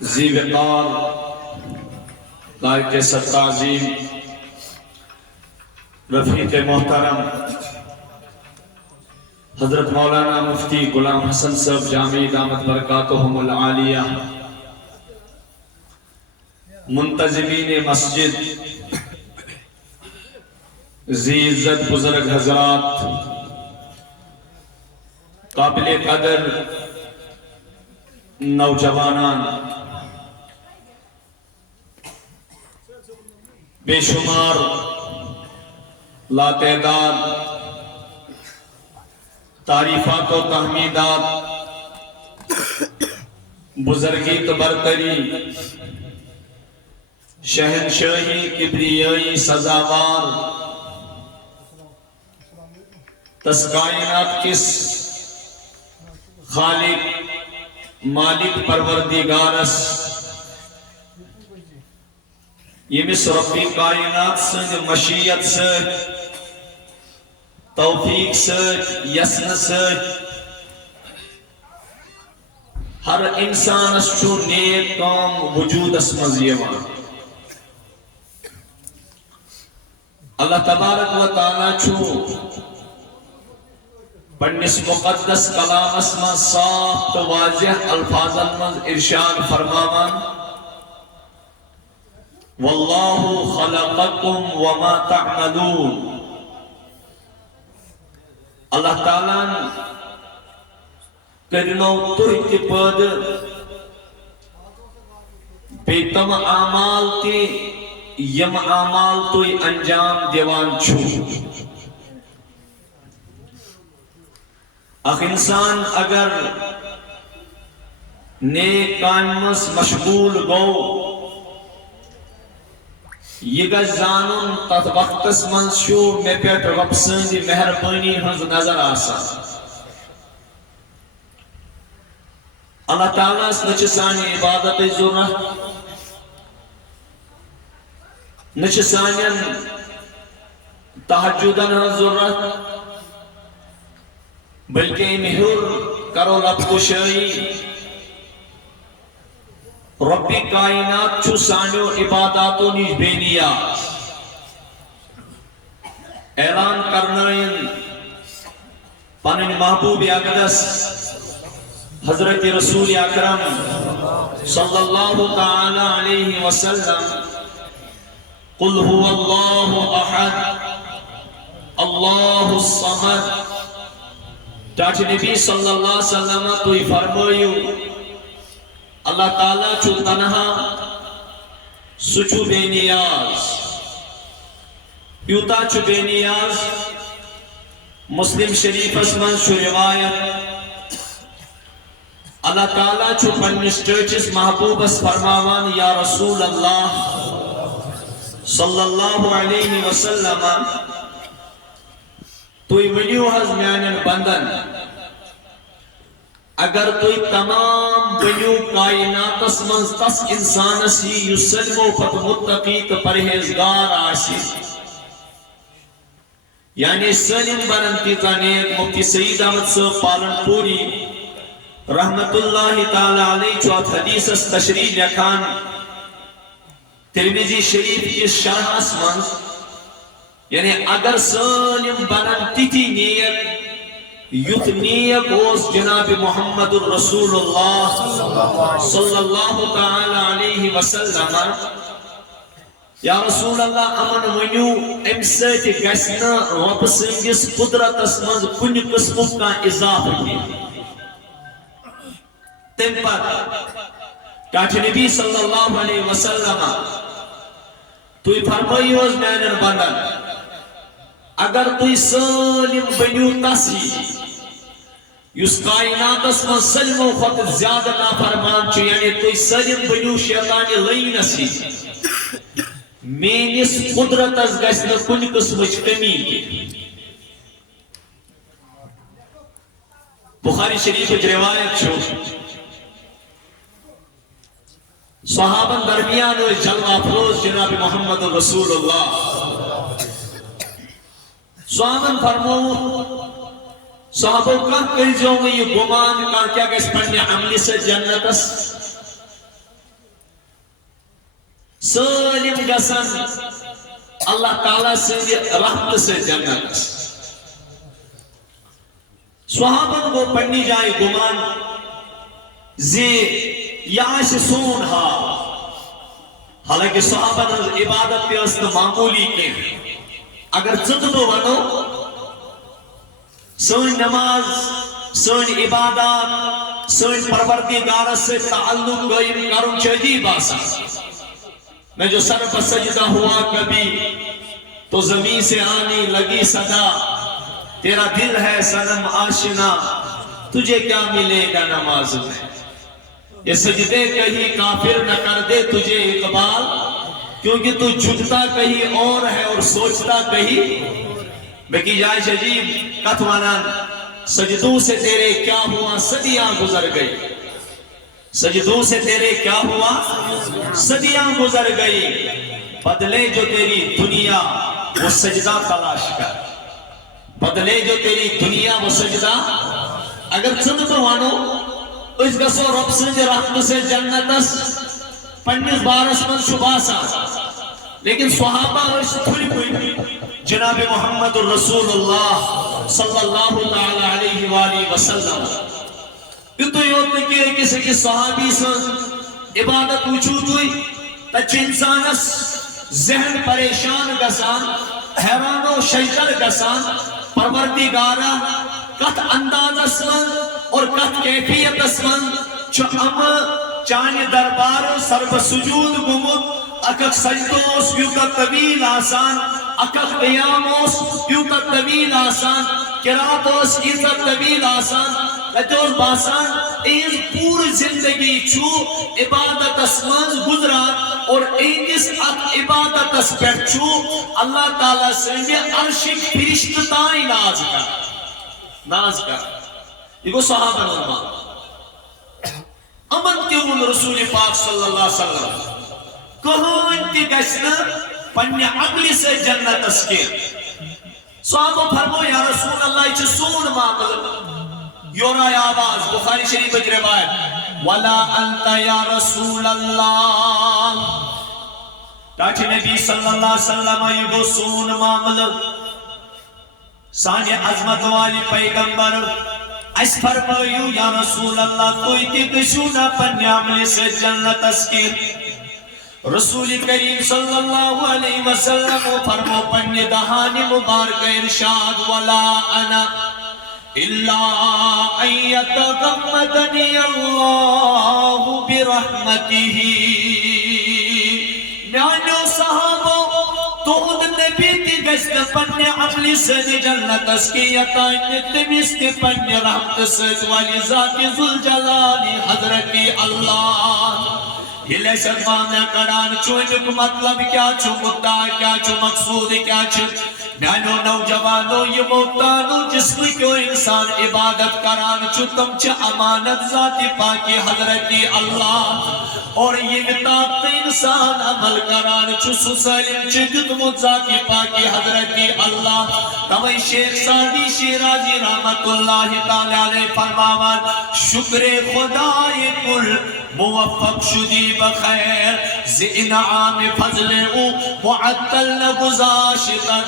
ذی وقار لائق ستعظیم رفیق محترم حضرت مولانا مفتی غلام حسن صاحب جامعی دامت برکاتہم العالیہ، منتظمین مسجد، ذی عزت بزرگ حضرات، قابل قدر نوجوانان، بے شمار لاتعداد تعریفات و تحمیدات، بزرگی تو برتری، شہنشاہی کبریائی سزاوار، تس کائنات کس خالق مالک پروردگارس یمس ربی کائنات سند مشیت سد توفیق سد یسن سد ہر انسان چھو نیک کام وجود اسمز یوان اللہ تبارک و تعالی چھو پنس مقدس کلام اسما صاف تو واضح الفاظ المز ارشاد فرماوان واللہ خلقکم وما تعملون، اللہ تعالیٰ کرنو تُہتی پد بیتم اعمال تی یم اعمال توی انجام دیوان چھو۔ اخ انسان اگر نیک کامس مشغول گو یہ گز زانن تت وقتس من شو میں پیٹ رب سندی مہربانی ہنز نظر آسا اللہ تعالیٰ اس نچ سانی عبادت ضرورت نچ سانین تحجدن ہنز ضرورت بلکہ مہر کرو رب کشائی ربی کائنات چھو سانیو عباداتو نیج بے نیاز اعلان کرنائن پانن محبوب اقدس حضرت رسول اکرم صلی اللہ تعالی علیہ وسلم قل هو اللہ احد اللہ الصمد ڈاکٹر نبی صلی اللہ علیہ وسلم توی فرمائیو اللہ تعالیٰ چھو تنہا سچو بے نیاز یوتا چھو بے نیاز مسلم شریف اسمن چھو روایت اللہ تعالیٰ چھو پنیس چرچس محبوب اس فرماوان یا رسول اللہ صلی اللہ علیہ وسلم توی ونیو حض میانن بندن اگر توی تمام ونیو کائنات اسمنز تس انسان سی یسلم و پت متقی تو پرہیزگار آسی یعنی سلم برنتی تانیت مفتی سید احمد صاحب پالن پوری رحمت اللہ تعالی علیہ چوات حدیث اس تشریح لکھان ترمیزی شریف کی شرح اسمنز یعنی اگر سلم برنتی تی نیت یت نیک اوس جناب محمد الرسول اللہ صلی اللہ تعالی علیہ وسلم یا رسول اللہ امن ونیو ام سیت گسنا رب سندس قدرت اسمز کن قسم کا اضافہ کی تم پر ڈاکٹر نبی صلی اللہ علیہ وسلم توی فرمائیوز مینن بندن اگر توی سالم بنیو تسی یس کائنات اسم سلم و خط زیادہ نافرمان چھو یعنی توی سالم بنیو شیطانی لئی نسی مینس قدرت از گسن کن قسمچ کمی کی بخاری شریف روایت چھو صحابن درمیان و جلوہ افروز جناب محمد رسول اللہ صحابن فرمو صحابو کا کل جو میں یہ گمان کا کیا کہ اس پڑھنے عملی سے جنت اس سالم گسن اللہ تعالیٰ سند رحمت سے جنت صحابن کو پڑھنی جائے گمان زی یہاں سے سون ہا حالانکہ صحابن عبادت پہ است معمولی کے اگر زندو ونو سون نماز سون عبادات سون پروردگار سے تعلق قائم کروں چاہیے باسا میں جو سر پر سجدہ ہوا کبھی تو زمین سے آنے لگی صدا تیرا دل ہے صنم آشنا تجھے کیا ملے گا نماز میں یہ سجدے کہیں کافر نہ کر دے تجھے اقبال کیونکہ تو جھکتا کہیں اور ہے اور سوچتا کہیں بکی جائے عجیب کتوانان سجدوں سے تیرے کیا ہوا صدیاں گزر گئی سجدوں سے تیرے کیا ہوا صدیاں گزر گئی بدلے جو تیری دنیا وہ سجدہ تلاش کر بدلے جو تیری دنیا وہ سجدہ اگر صدقہ وانو اس گسو رب سنج رحمت سے جنتس پنیس بارس من شباسا لیکن صحابہ اس تھوڑی کوئی جناب محمد الرسول اللہ صلی اللہ علیہ وآلہ وسلم تو یہ ہوتا کہ کسی کی صحابی سے عبادت وجود ہوئی تچ انسانس ذہن پریشان گسان حیران و شجر گسان پروردگارہ کت انداز اسمن اور کت کیفیت اسمن چو چانے دربار سرب سجود گمت اکک سجدوس یوکا طویل آسان اکک قیاموس یوکا طویل آسان قراتوس یوکا طویل آسان لجوز باسان ایز پوری زندگی چھو عبادت اسمانز گزران اور ایس عبادت اسپیٹ چھو اللہ تعالیٰ سنگے عرشک فرشتتائی ناز کر یہ کو صحابہ نظمہ امن تیون رسول پاک صلی اللہ علیہ وسلم کہاں تی گشنا پنی عقل سے جنت اسکیر صحابہ فرمو یا رسول اللہ چھ سون معامل یورا یا آواز بخاری شریف کی روایت وَلَا أَنْتَ يَا رَسُولَ اللَّهِ تاکہ نبی صلی اللہ علیہ وسلم یہ گو سون معامل سانی عظمت والی پیغمبر اس فرمائیو یا رسول اللہ کوئی تی کشونا پنی عمل سے جنت اسکیر رسول کریم صلی اللہ علیہ وسلم فرمو پنی دہانی مبارک ارشاد وَلَا أَنَا إِلَّا أَن يَتَغَمَّدَنِيَ اللَّهُ بِرَحْمَتِهِ میانیو صحابو تود نبی تی گشت پنی عملی سد جنت اسکیتا نتمیست پنی رحمت سد والی ذات ذوالجلالی حضرت اللہ یہ لیسن مانا کران چوئنک مطلب کیا چھو مدعا کیا چھو مقصود کیا چھو میانو نوجوانو یہ موتانو جسم کو انسان عبادت کران چھو تم چھو امانت ذات پاکی حضرت اللہ اور یہ طاقت انسان عمل کران چھو سسلم چھو ذات پاکی حضرت اللہ تمہیں شیخ سعدی شیرازی رحمت اللہ تعالیٰ علیہ فرماوان شکر خدای کل موفق شدی بخیر زی انعام فضل او معطل نگزاشتا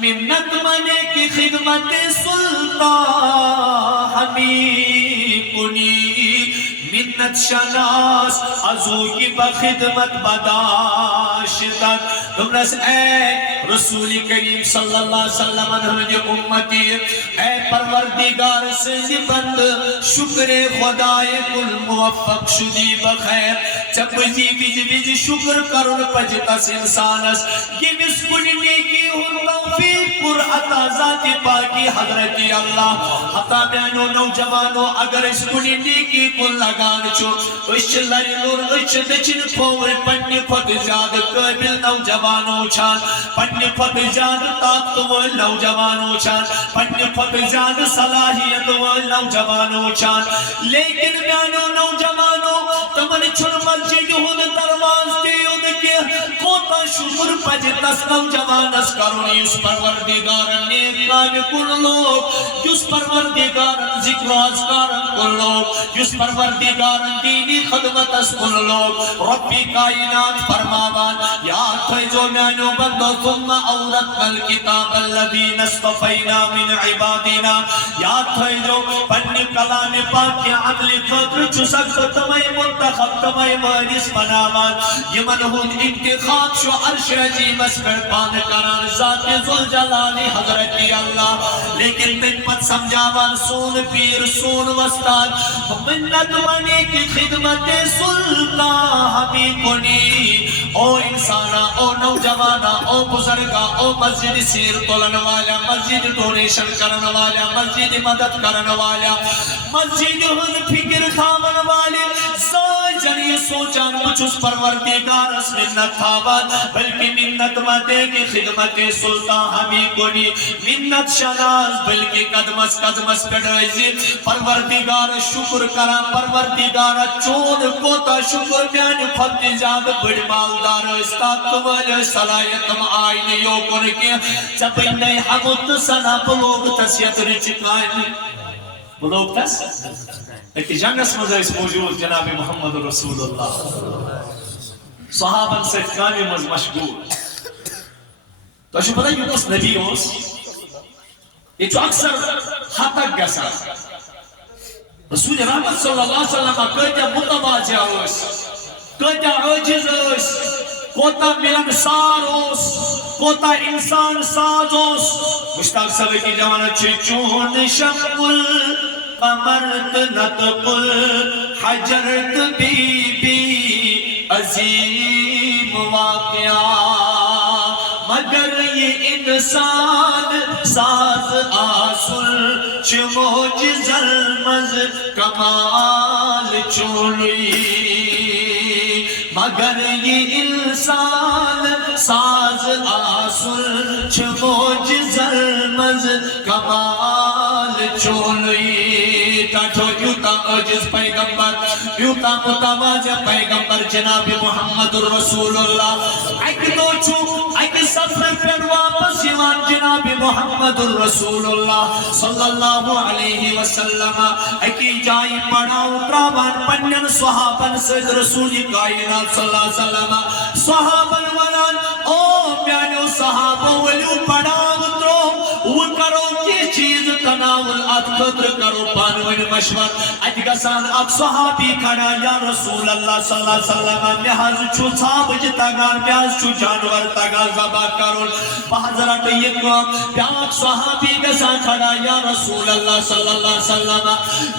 منت منے کی خدمت سلطان حمید کنی منت شناس ازو کی بخدمت بداشتا تم رس اے رسول کریم صلی اللہ علیہ وسلم انہی امتی اے پروردگار سے بند شکر خدای کل موفق شدی بخیر چپ جی بیج شکر کرن پجتس انسانس یہ مسکنی نیکی ہن توفیق پر عطا ذات پاکی حضرت اللہ حتا بیانو نوجوانو اگر اس کنی نیکی کل لگان چھو اش لری نور اچ دچن پھور پنی خود زیاد قابل نوجوانو چھان پنی خود زیاد طاقت و نوجوانو چھان پنی خود زیاد صلاحیت و نوجوانو چھان لیکن بیانو نوجوانو تمن چھن مسجد ہون درواز دے ان کے کوتا شکر پج تس نوجوانس کرن یس پروردگارن نیک کامہ کن لوگ یس پروردگارن ذکر و اذکارن کن لوگ یس پروردگارن دینی خدمتس کن لوگ ربی کائنات فرماوان یاد تھیزو میانو بندو ثم اورثنا الکتاب الذین اصطفینا من عبادنا یاد تھیزو پنی کلام پاک کے عدل خطر چسک تمہیں منتخب تمہیں وارث بناوان یمن ہون انتخاب شو عرش عظیم اس پر پان کران ذات ذوالجلال حضرت اللہ لیکن من پت سمجھاوان سون پیر سون وستاد منت بنی کی خدمت سلطان ہمیں کنی او انسانا او نوجوانا او بزرگا او مسجد سیر تولن والا مسجد ڈونیشن کرن والا مسجد مدد کرن والا مسجد ہن فکر تھامن والے سوچن یہ سوچان مجھس پروردگار اس منت تھابت بلکہ منت مدے کی خدمت سلطان ہمیں کنی منت شناز بلکہ قدمس پڑھائزی پروردگار شکر کرا پروردگار چون کوتا شکر بیان فتح زیاد بڑ مالدار استاقبال صلاحیتم آئین یو کن کے چپنے حمد سنا بلوگ تسیت رچکائن بلوگ تس ایک جنگس مزائس موجود جناب محمد رسول اللہ صحابن سے کامی مز مشغول تو اشو پتہ یہ اس نبی ہوس یہ جو اکثر حتک گسا رسول رحمت صلی اللہ علیہ وسلم کہتا متواجع ہوس کہتا عاجز ہوس کوتا ملنسار ہوس کوتا انسان ساز ہوس مشتاق صلی کی جوانا چون شمل قمرت نتقل حجرت بی بی عظیم واقعہ مگر یہ انسان ساز آسل چموج ظلمز کمال چولی مگر یہ انسان ساز آسل چموج ظلمز کمال چولی تاٹھو یوتا عجز پیغمبر یوتا متواضع پیغمبر جناب محمد رسول اللہ ایک دوچو ایک سفر پر واپس یوان جناب محمد رسول اللہ صلی اللہ علیہ وسلم ایک جائی پڑھا اتراوان پنن صحابن سید رسول کائنات صلی اللہ علیہ وسلم صحابن ونان او میانو صحابہ ولیو پڑھا اترو وہ کرو کی چیز تناول ات خطر کرو پانوین مشور اتگسان اب صحابی کھڑا یا رسول اللہ صلی اللہ علیہ وسلم محض چھو صحابج تگار محض چھو جانور تگار زبا کرو بحضرت یہ کام پیاک صحابی گسان کھڑا یا رسول اللہ صلی اللہ علیہ وسلم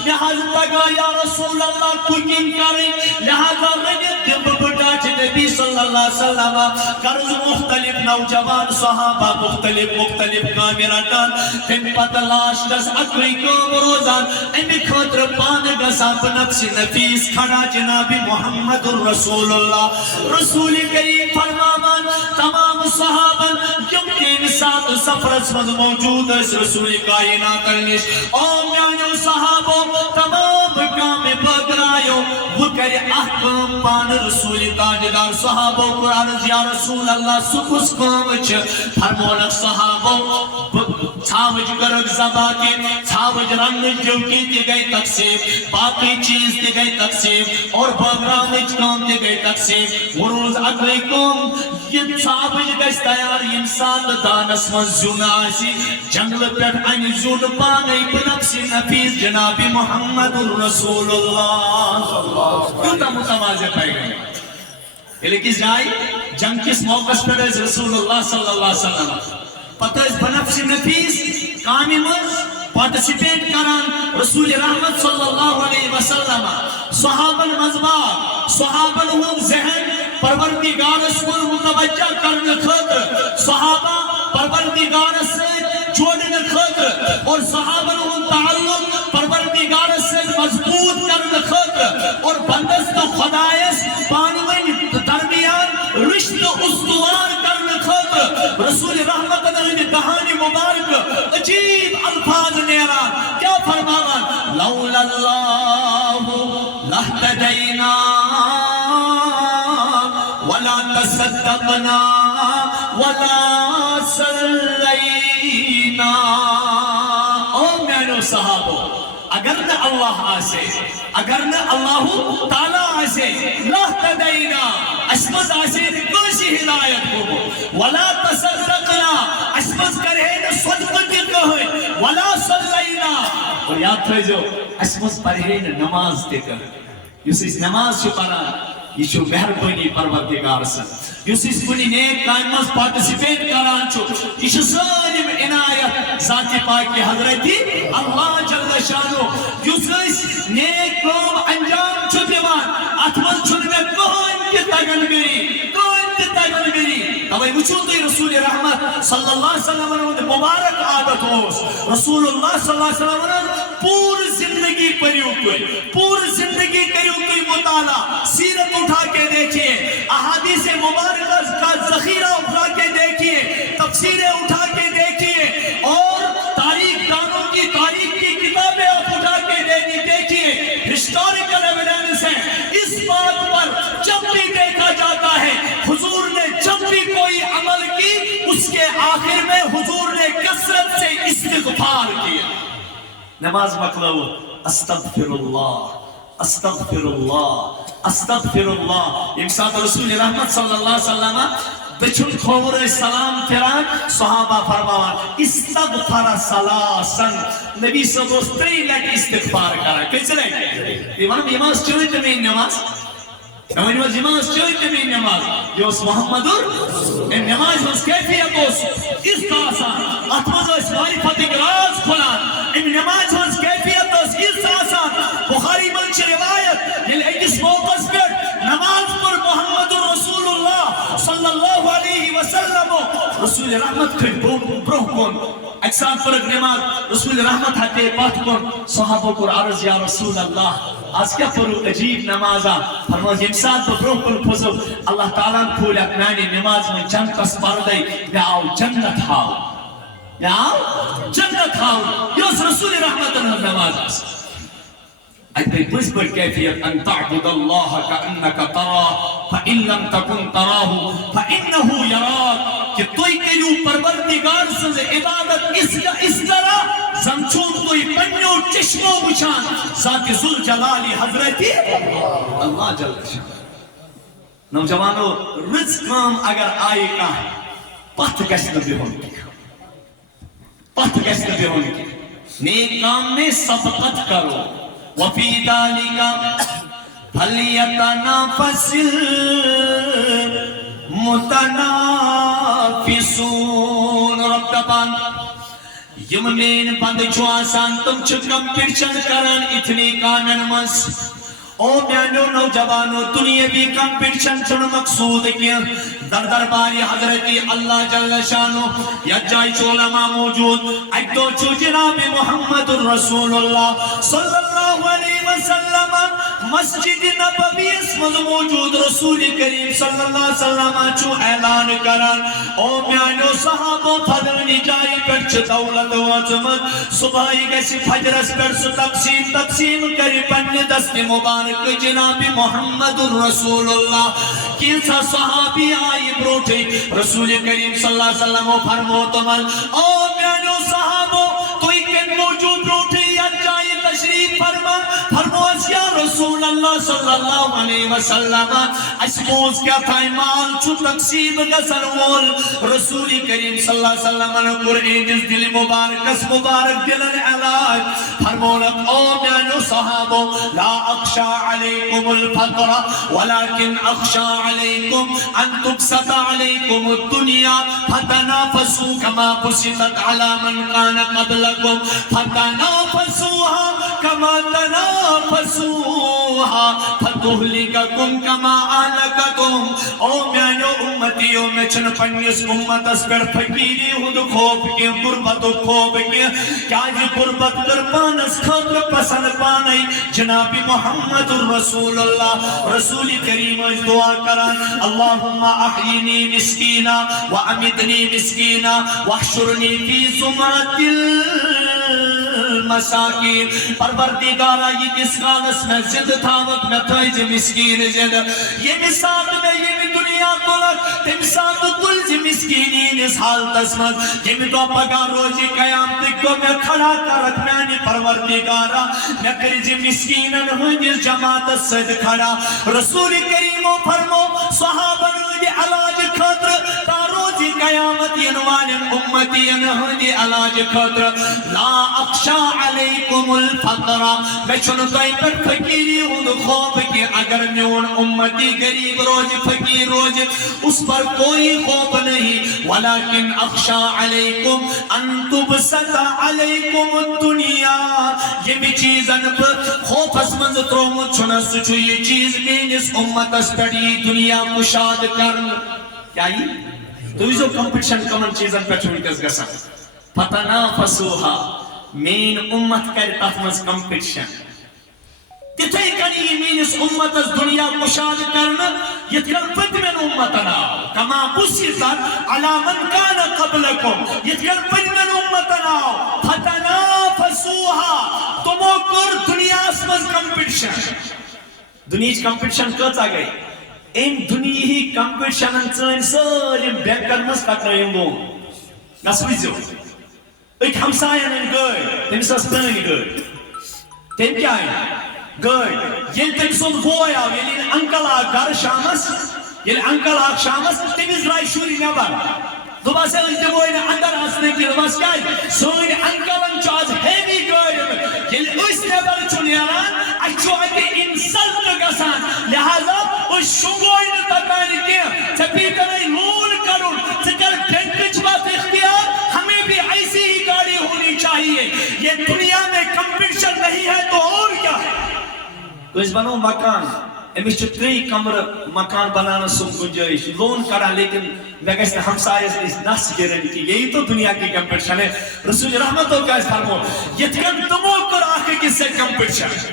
محض تگا یا رسول اللہ کوکنگ کریں لہذا رجت دب بٹاچ نبی صلی اللہ علیہ وسلم قرض مختلف نوجوان صحابہ مختلف کامراتان تم پتلاش دس اکوئی کام روزان امی خطر پان گسان بنفس نفیس کھڑا جناب محمد رسول اللہ رسول کریم فرمامان تمام صحابن یم تین سات سفرس مز موجود اس رسول کائنات النش او میانو صحابو تمام کام بگرائیو وہ کرے احکام پان رسول تاجدار صحابو قرآن یا رسول اللہ سکس کام چھ فرمونک صحابو چھاوج کرک زبا کے چھاوج رنگ جو کی دی گئی تقسیم باقی چیز دی گئی تقسیم اور بغرامج کام دی گئی تقسیم وروز اگلی کام یہ چھاوج گئی تیار انسان دانس من زون آسی جنگل پر این زون پانے بنفس نفیس جناب محمد رسول اللہ کیوں تا متواضع پائے گئے لیکن جائی جنگ کس موقع پر رسول اللہ صلی اللہ علیہ وسلم پتہ اس بنفس نفیس کامی مز پارٹیسپیٹ کران رسول رحمت صلی اللہ علیہ وسلم صحابن مذبا صحابن ہم ذہن پروردگار اسکول متوجہ کرنے خطر صحابہ پروردگار سے جوڑنے خطر اور صحابن ہم تعلق پروردگار سے مضبوط کرنے خطر اور بندست خدایس بانوین درمیان رشت استوار کرنے خطر رسول رحمت نے کہانی مبارک عجیب الفاظ نیران کیا فرمانا لولا اللہ لہتدینا ولا تصدقنا ولا صلینا. او میانو صحابو اگر نہ اللہ آسے اگر نہ اللہ تعالیٰ آسے لہتدینا اسمز آسے کنسی ہدایت کو ولا تصدقنا اسمز کرے نہ صدقت کہے ولا صلینا. اور یاد تھے جو اسمز پڑھے نہ نماز دیکھر یس اس نماز چھو پڑھا یہ چھو مہربانی پروردگار سن یس اس کنی نیک کام مز پارٹیسپیٹ کران چھو یہ چھو سالم عنایت ذات پاک کی حضرتی اللہ جل شانو یس اس نیک کام انجام چھو دیوان اتمز چھو میں کون کی تگن گری اوے وچھو تو رسول رحمت صلی اللہ علیہ وسلم نے مبارک عادت ہوس رسول اللہ صلی اللہ علیہ وسلم نے پوری زندگی پڑھیو کوئی پوری زندگی کریو کوئی مطالعہ سیرت اٹھا کے دیکھیے احادیث مبارکہ کا ذخیرہ اٹھا کے دیکھیے تفسیریں اٹھا کے دیکھیے اور تاریخ دانوں کی تاریخ کی کتابیں آپ اٹھا کے دیکھیے ہسٹوریکل ایویڈنس ہے اس بات پر جب بھی دیکھا جاتا ہے حضور نے جب بھی کوئی عمل کی اس کے آخر میں حضور نے کثرت سے استغفار کیا. نماز مکلو استغفر اللہ استغفر اللہ استغفر اللہ. ایک ساتھ رسول رحمت صلی اللہ علیہ وسلم بچھن کھور سلام پھران صحابہ فرماوان استغفر ثلاثاً نبی صلی اللہ علیہ وسلم لٹ استغفار کرا کیسے لیں دیوان نماز چوئی تمہیں نماز نماز چوئی تمہیں نماز یہ اس محمد نماز اس کیفیت اس آسان اتمز اس معرفت راز کھلان ان نماز اس کیفیت اس آسان بخاری منش روایت یہ ایکس موقع پر نماز پر محمد رسول اللہ صلی اللہ علیہ وسلم رسول رحمت کھڑ بروہ کن اکسان فرق نماز رسول رحمت ہتے بات کن صحابہ کو عرض یا رسول اللہ آج کیا پرو عجیب نمازہ فرماز امسان تو بروہ کن پھزو اللہ تعالیٰ کھول اپنانی نماز میں جنت پردے یا آؤ جنت ہاؤ یا آؤ جنت ہاؤ یہ اس رسول رحمت نماز آسا أنت تصبر كيفية أن تعبد الله كأنك تراه فإن لم تكن تراه فإنه يراك کہ توئی کیلو پروردگار سے عبادت اس طرح زمچون توئی پنیو چشمو بچان ذات ذوالجلالی حضرتی اللہ جل شان. نوجوانو رزق کام اگر آئے کا پتھ گشت بہن کی پتھ گشت بہن کی نیک کام میں سبقت کرو وفی ذالک فلیتنافس متنافسون. رب دبان یمنین بند چھو آسان تم چھو کمپیٹیشن کرن اتنی کامن مس او میانو نوجوانو دنیا بھی کمپیٹیشن چھو مقصود کیا در درباری حضرتی اللہ جل شانو یا جائی چھو علماء موجود اکدو چھو جناب محمد رسول اللہ صلی اللہ علیہ وسلم مسجد نبوی اسم موجود رسول کریم صلی اللہ علیہ وسلم چھو اعلان کرن او میانو صحابو پھدنی جائی پر چھ دولت و عظمت صبحی گیسی فجرس پر سو تقسیم کری پنی دست مبارک جناب محمد رسول اللہ کیسا صحابی آئی بروٹے رسول کریم صلی اللہ علیہ وسلم فرمو تمل او میانو صحابو کوئی کن موجود بروٹے یا جائی تشریف فرمو یا رسول اللہ صلی اللہ علیہ وسلم اسموز کیا تائمان چھو تقسیم گسر وول رسول کریم صلی اللہ علیہ وسلم قرآن جس دل مبارک اس مبارک دلن علاج فرمونت او میانو صحابو لا اخشا علیکم الفقر ولیکن اخشا علیکم ان تبسط علیکم الدنیا فتنافسوا کما بسطت علی من کان قبلکم فتنافسوها کما تنافسوها فتہلککم کما آلککم. او میانو امتیوں میں چھن پنیس امت اس پر فقیری ہود خوب کے غربت خوب کے کیا یہ غربت در پانس خاطر پسند پانائی جناب محمد رسول اللہ رسول کریم اس دعا کران اللہم احیینی مسکینا وامدنی مسکینا وحشرنی فی زمرت المساکین پروردگارہ یہ کس کالس میں زد تھاوت میں تھوئی مسکین زد یہ مثال میں یہ دنیا تلک تم ساتھ تلج مسکینین اس حالت اسمت یہ تو پگا روزی قیامت کو میں کھڑا کرت میں پروردگارہ میں کرج مسکینن ہنجز جماعت سد کھڑا رسول کریم و فرمو صحابہ نوی علاج خطر تا روزی قیامت ینوان امتی ہنجی علاج خطر لا اخشا علیکم الفقر میں چنتائی پر فقیری ہوں خوف کہ اگر نیون امتی غریب روز فقیر روز اس پر کوئی خوف نہیں ولیکن اخشا علیکم ان تبسط علیکم الدنیا یہ بھی چیزن پر خوف اسمنز ترومت چھنس چھو یہ چیز میں اس امت اس پڑی دنیا مشاہد کرن کیا یہ تو اسو کمپٹیشن کمن چیزن پر چھوڑی کس گسا فتنافسوها مین امت کر تحمز کمپٹیشن تتھے کنی مین اس امت اس دنیا مشاہد کرن یتکل فتمن امتنا کما بسیطت علا من کان قبلکم یتکل فتمن امتنا فتنافسوها تمو کر دنیا اسمز کمپٹیشن دنیا کمپٹیشن کتا گئی این دنیا ہی کمپٹیشن انسان سالم بینکر مز تقرائیم دو نسویزو ایک ہمسائن ان گئی تمس اس پرانی گئی تم کیا ہے گئی یہ تم سن بویا یہ انکل آ گھر شامس یہ انکل آ شامس تمس رائی شوری نبر دوباسے اس دموئی نے اندر ہسنے کی دوباس کیا ہے سوئی انکلن چاز ہیوی گئی یہ اس نبر چنیاران اچھو اکی انسلٹ گسان لہذا اس شنگوئی نے تکانی کیا چپی کنائی لون کرون چکر بینکچ بات اختیار ہمیں بھی ایسی ہی گاڑی ہونی چاہیے یہ دنیا میں کمپٹیشن نہیں ہے تو اور کیا ہے تو اس بنو مکان امیش چھو 3 کمر مکان بنانا سن گنجائش لون کرا لیکن میں کہتے ہیں ہمسائے اس نس گرن کی یہی تو دنیا کی کمپٹیشن ہے رسول رحمت ہو کا اس فرمو یتکن تمو کر آخر کس سے کمپٹیشن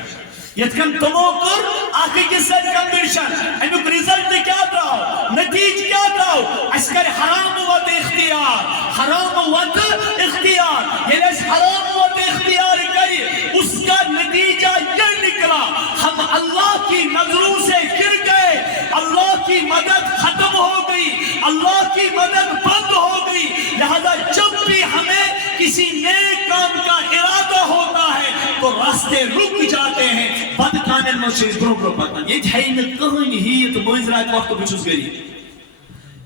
یتکن تمو کر آخر کس سے کمپٹیشن امیک ریزلٹ کیا داؤ نتیج کیا داؤ اسکر حرام وقت اختیار حرام وقت اختیار یہ اس حرام وقت اختیار کری اس کا نتیجہ یہ نکلا ہم اللہ کی نظروں سے گر گئے اللہ کی مدد ختم ہو گئی اللہ کی مدد بند ہو گئی لہذا جب بھی ہمیں کسی نیک کام کا ارادہ ہوتا ہے تو راستے رک جاتے ہیں بد کامن مسجد برو پتہ یہ جھائن کہانی ہی تو موزرات وقت بچوز گری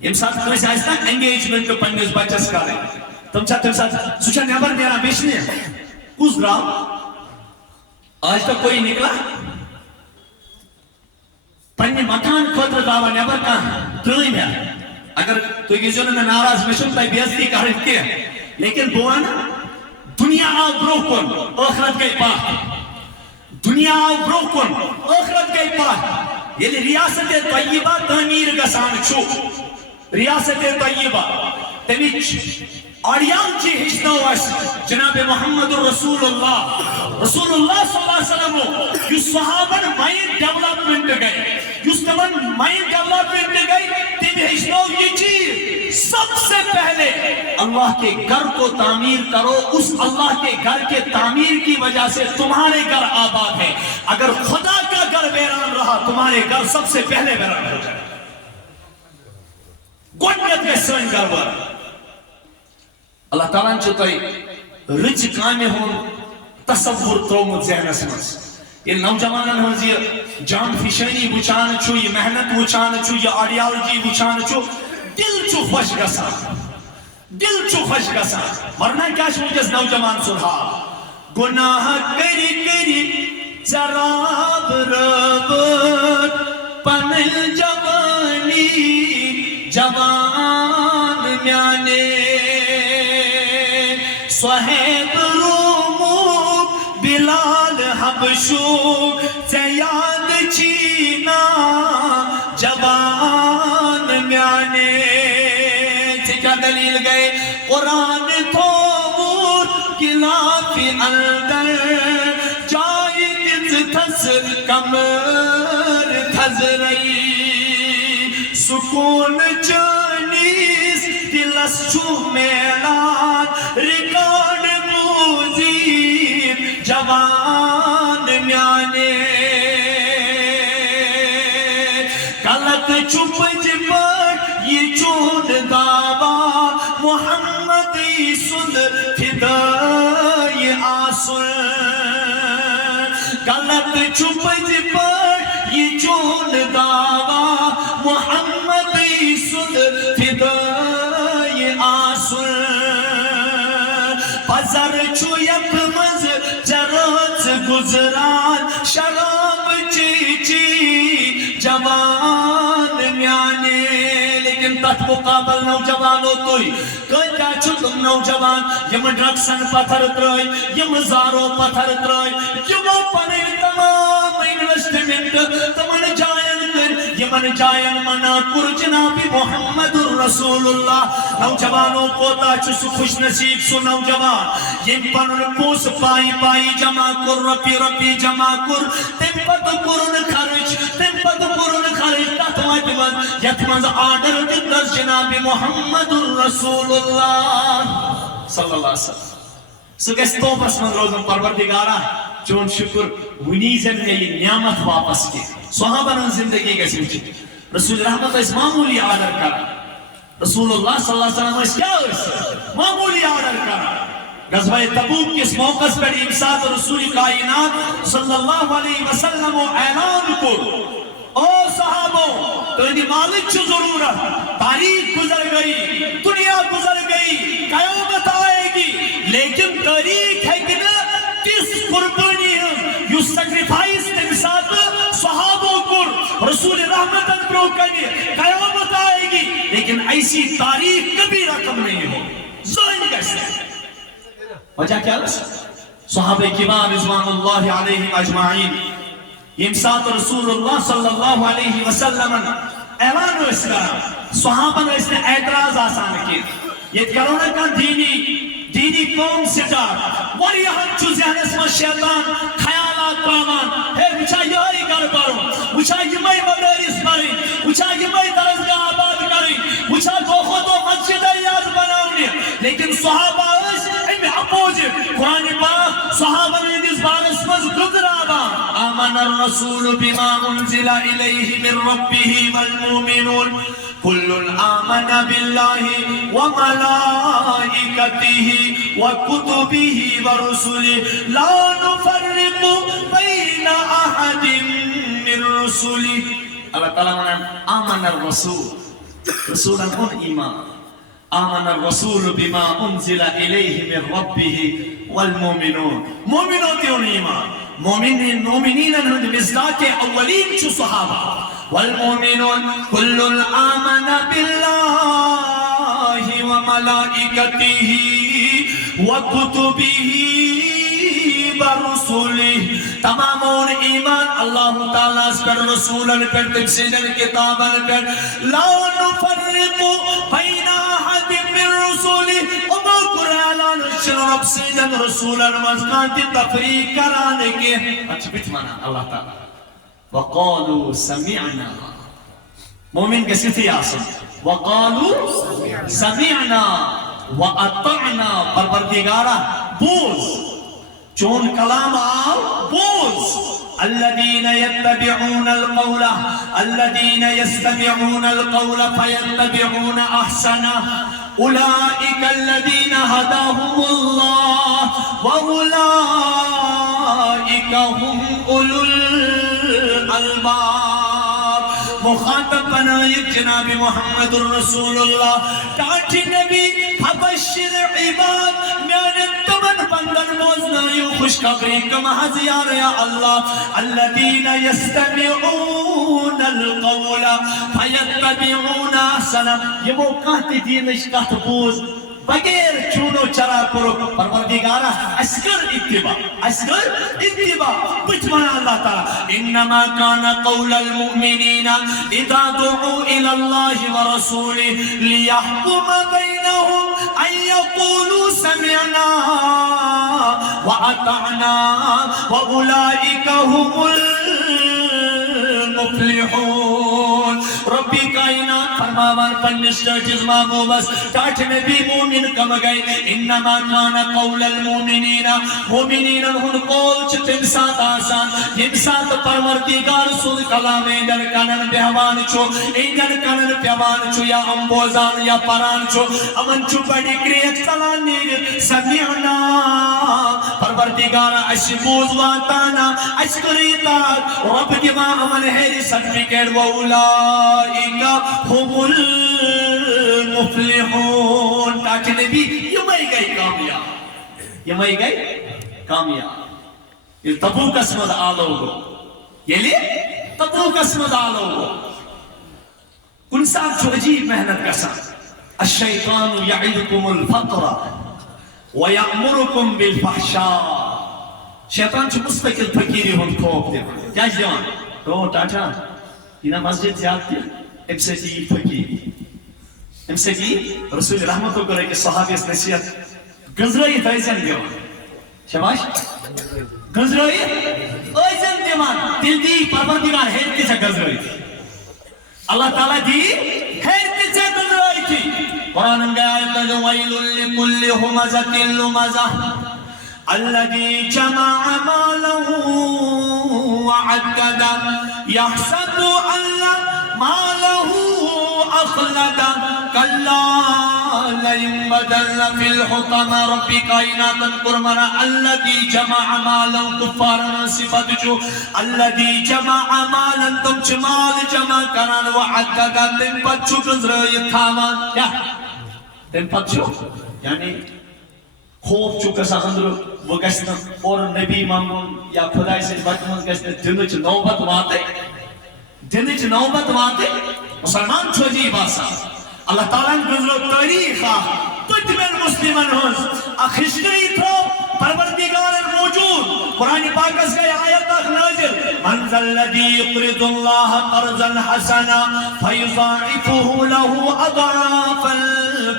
یم ساتھ کوئی ایسا انگیجمنٹ پنیس بچس کرے تم ساتھ سوچا نیبر میرا بیشنے کس درام آج تک کوئی نکلا پنی مکان خطر دعوی نیبر کہاں ترائیم ہے اگر تو یہ میں ناراض مشن تائی بیعزتی کا حرف کیا لیکن بوانا دنیا آو بروکن آخرت گئی پاک دنیا آو بروکن آخرت گئی پاک یہ ریاست طیبہ تعمیر گسان چھو ریاست طیبہ تمیچ آریان چی ہشنو اس جناب محمد رسول اللہ صلی اللہ علیہ وسلم یو صحابن مائن ڈیولپمنٹ گئے یو تمن مائن ڈیولپمنٹ گئے تم ہشنو یہ چیز سب سے پہلے اللہ کے گھر کو تعمیر کرو اس اللہ کے گھر کے تعمیر کی وجہ سے تمہارے گھر آباد ہے اگر خدا کا گھر ویران رہا تمہارے گھر سب سے پہلے ویران ہو جائے گوڑنیت میں سن گھر ور اللہ تعالیٰ چوتائی رچ کامی ہون تصور ترومت ذہن اسمس یہ نوجوانان ہونزی جان فشانی بچان چھو یہ محنت بچان چھو یہ آڈیالوجی بچان چھو دل چھو خوش گسا دل چھو خوش گسا ورنہ کیا چھو جس نوجوان سنہا گناہ کری کری جراب ربت پنل جوانی جوان میانے صحیب رومو بلال حبشو زیاد چینا جوان میانے کیا دلیل گئے قرآن تھومور گلافی اندر جائی دز تھس کمر تھز رئی سکون چانیس دلس چھو میلان ریکارڈ موزید جوان میانے غلط چھپ جبٹ یہ چون دعویٰ محمد سن فدائی آسن غلط چھپ جبٹ یہ چون دعویٰ محمد سن فدائی آسن پزر چھو یک مز جرات گزران شراب چیچی جوان میانے لیکن تحت مقابل نوجوان ہوتوئی کیا چھو تم نوجوان یم ڈرگسن پتھر ترائی یم زارو پتھر ترائی یمو پنے تمام انویسٹمنٹ تمن جائن کر یمن جائن منا کر جناب محمد رسول اللہ نوجوانوں کو تا چھو سو خوش نصیب سو نوجوان یم پنن پوس پائی پائی جمع کر رپی رپی جمع کر تم پت کرن خرچ تم پت کرن خرچ تتوات من یتمنز آڈر دیتر جناب محمد رسول اللہ صلی اللہ علیہ وسلم سگس توبس من روزن پروردگارہ چون شکر ونیزن میں یہ نعمت واپس کی صحابہ زندگی کے سمجھے رسول رحمت اس معمولی آڈر کرا رسول اللہ صلی اللہ علیہ وسلم اس کیا اس معمولی آڈر کرا غزوہ تبوک کس موقع پر امساد رسول کائنات صلی اللہ علیہ وسلم اعلان کو او صحابوں تو انہی مالک چھو ضرورت تاریخ گزر گئی دنیا گزر گئی قیامت آئے گی لیکن تاریخ ہے کہ کس قربانی ہے یو سیکریفائس تمساد صحابوں کو رسول رحمت اکبروں کرنے قیامت آئے گی لیکن ایسی تاریخ کبھی رقم نہیں ہو ظاہر کیسے وجہ کیا ہے صحابہ کرام رضوان اللہ علیہم اجمعین امساد رسول اللہ صلی اللہ علیہ وسلم اعلان و اسلام صحابہ نے اس نے اعتراض آسان کی یہ کرونا کا دینی قوم سٹار اور یہاں چو ذہن اس میں شیطان خیالات رامان ہے وچھا یہی گر پروں وچھا یمائی مدارس پریں وچھا یمائی درسگاہ آباد کریں وچھا گوخد و مسجد یاد بناؤنے لیکن صحابہ اس ان اپوزٹ قرآن پاک صحابہ نے اس بارس مز گزرابا آمن الرسول بما انزل الیہ من ربہ والمومنون كل آمن بالله وملائكته وكتبه ورسله لا نفرق بين أحد من رسله اللہ تعالیٰ نے آمن الرسول رسولا کن ایمان آمن الرسول بما انزل الیہ من ربه والمومنون مومنوں تیون ایمان مومنین انہوں مزداق اولین چو صحابہ والمؤمنون كل آمن بالله وملائكته وكتبه ورسله تمامون ایمان اللہ تعالیٰ اس پر رسولا پر تفسیرا کتابا پر لا نفرق بین احد من رسوله اما قرآن رب سیدن رسولا مزقان تفریق کرانے کے اچھا بتمانا اللہ تعالیٰ وقالوا سمعنا مومن کے صفی آسن وقالوا سمعنا واطعنا پروردگارہ بوز چون کلام آو بوز الذين يتبعون القول الذين يستمعون القول فيتبعون احسنه اولئك الذين هداهم الله واولئك هم اولو الالباب مخاطب بنائیت جناب محمد الرسول اللہ ٹاٹھی نبی فبشر عباد میانے تمن بندن موزنائیو خوشخبری کم حضیار یا اللہ الذین یستمعون القول فیتبعون احسن یہ وہ کہتی دینش کہت بوز بغیر چونو چرا کرو پروردگارہ اسکر اتباع بجمع اللہ تعالی انما كان قول المؤمنین اذا دعوا الى الله ورسوله ليحكم بينهم ان يقولوا سمعنا واطعنا واولئك هم المفلحون ربی کائنات فرماوان پنس ٹاٹس محبوبس ٹاٹ نبی مومن کم گئی انما کان قول المومنین مومنین ہن قول چھ تم سات آسان یم سات پروردگار سن کلام ایندر کنن بہوان چھو ایندر کنن پیوان چھو یا امبوزان یا پران چھو امن چھو بڑی کریت سلان نیر سمیعنا پروردگار اش بوز واتانا اش کریتات رب دیما امن ہیری سرٹیفکیٹ وَأُولَئِكَ هُمُ الْمُفْلِحُونَ تاکہ نبی یمائی گئی کامیاب یمائی گئی کامیاب یہ تبوک اسمد آلو گو یہ لئے تبوک اسمد آلو گو کن صاحب چھو عجیب محنت کسا الشیطان یعیدکم الفقر ویأمرکم بالفحشاء شیطان چھو مستقل فقیری ہم کھوپ دے کیا جوان تو ٹاٹا یہ مسجد زیادتی ام سے جی فقیر ام سے جی رسول رحمتو کرے کہ صحابی اس نصیحت گنزرائی تائزن دیوان شباش گنزرائی تائزن دیوان دل دی پروردگار ہیرتی چھا گنزرائی تھی اللہ تعالیٰ دی ہیرتی چھا گنزرائی تھی قرآن میں آیت ہے وَيْلٌ لِكُلِّ هُمَزَةٍ لُمَزَةٍ الذي جمع ماله وعدده يحسب أن ماله أخلده كلا لينبذن في الحطمة ربي كائنات قرمنا الذي جمع مالا كفارنا صفات جو الذي جمع مالا تم جمال جمع کران وعدده تم پچو گزر تھامان کیا تم پچو یعنی خوف چو کسا اندر وہ گشنا اور نبی مانگون یا خدای سے بچمن گشنا دنچ نوبت واتے مسلمان چھو جی باسا اللہ تعالیٰ گزرو تاریخا تجمل مسلمان ہوز اخ ہسٹری تھو پروردگار موجود قرآن پاک اس کا آیت اخ نازل من ذا الذی یقرض اللہ قرضا حسنا فیضاعفه له اضعافا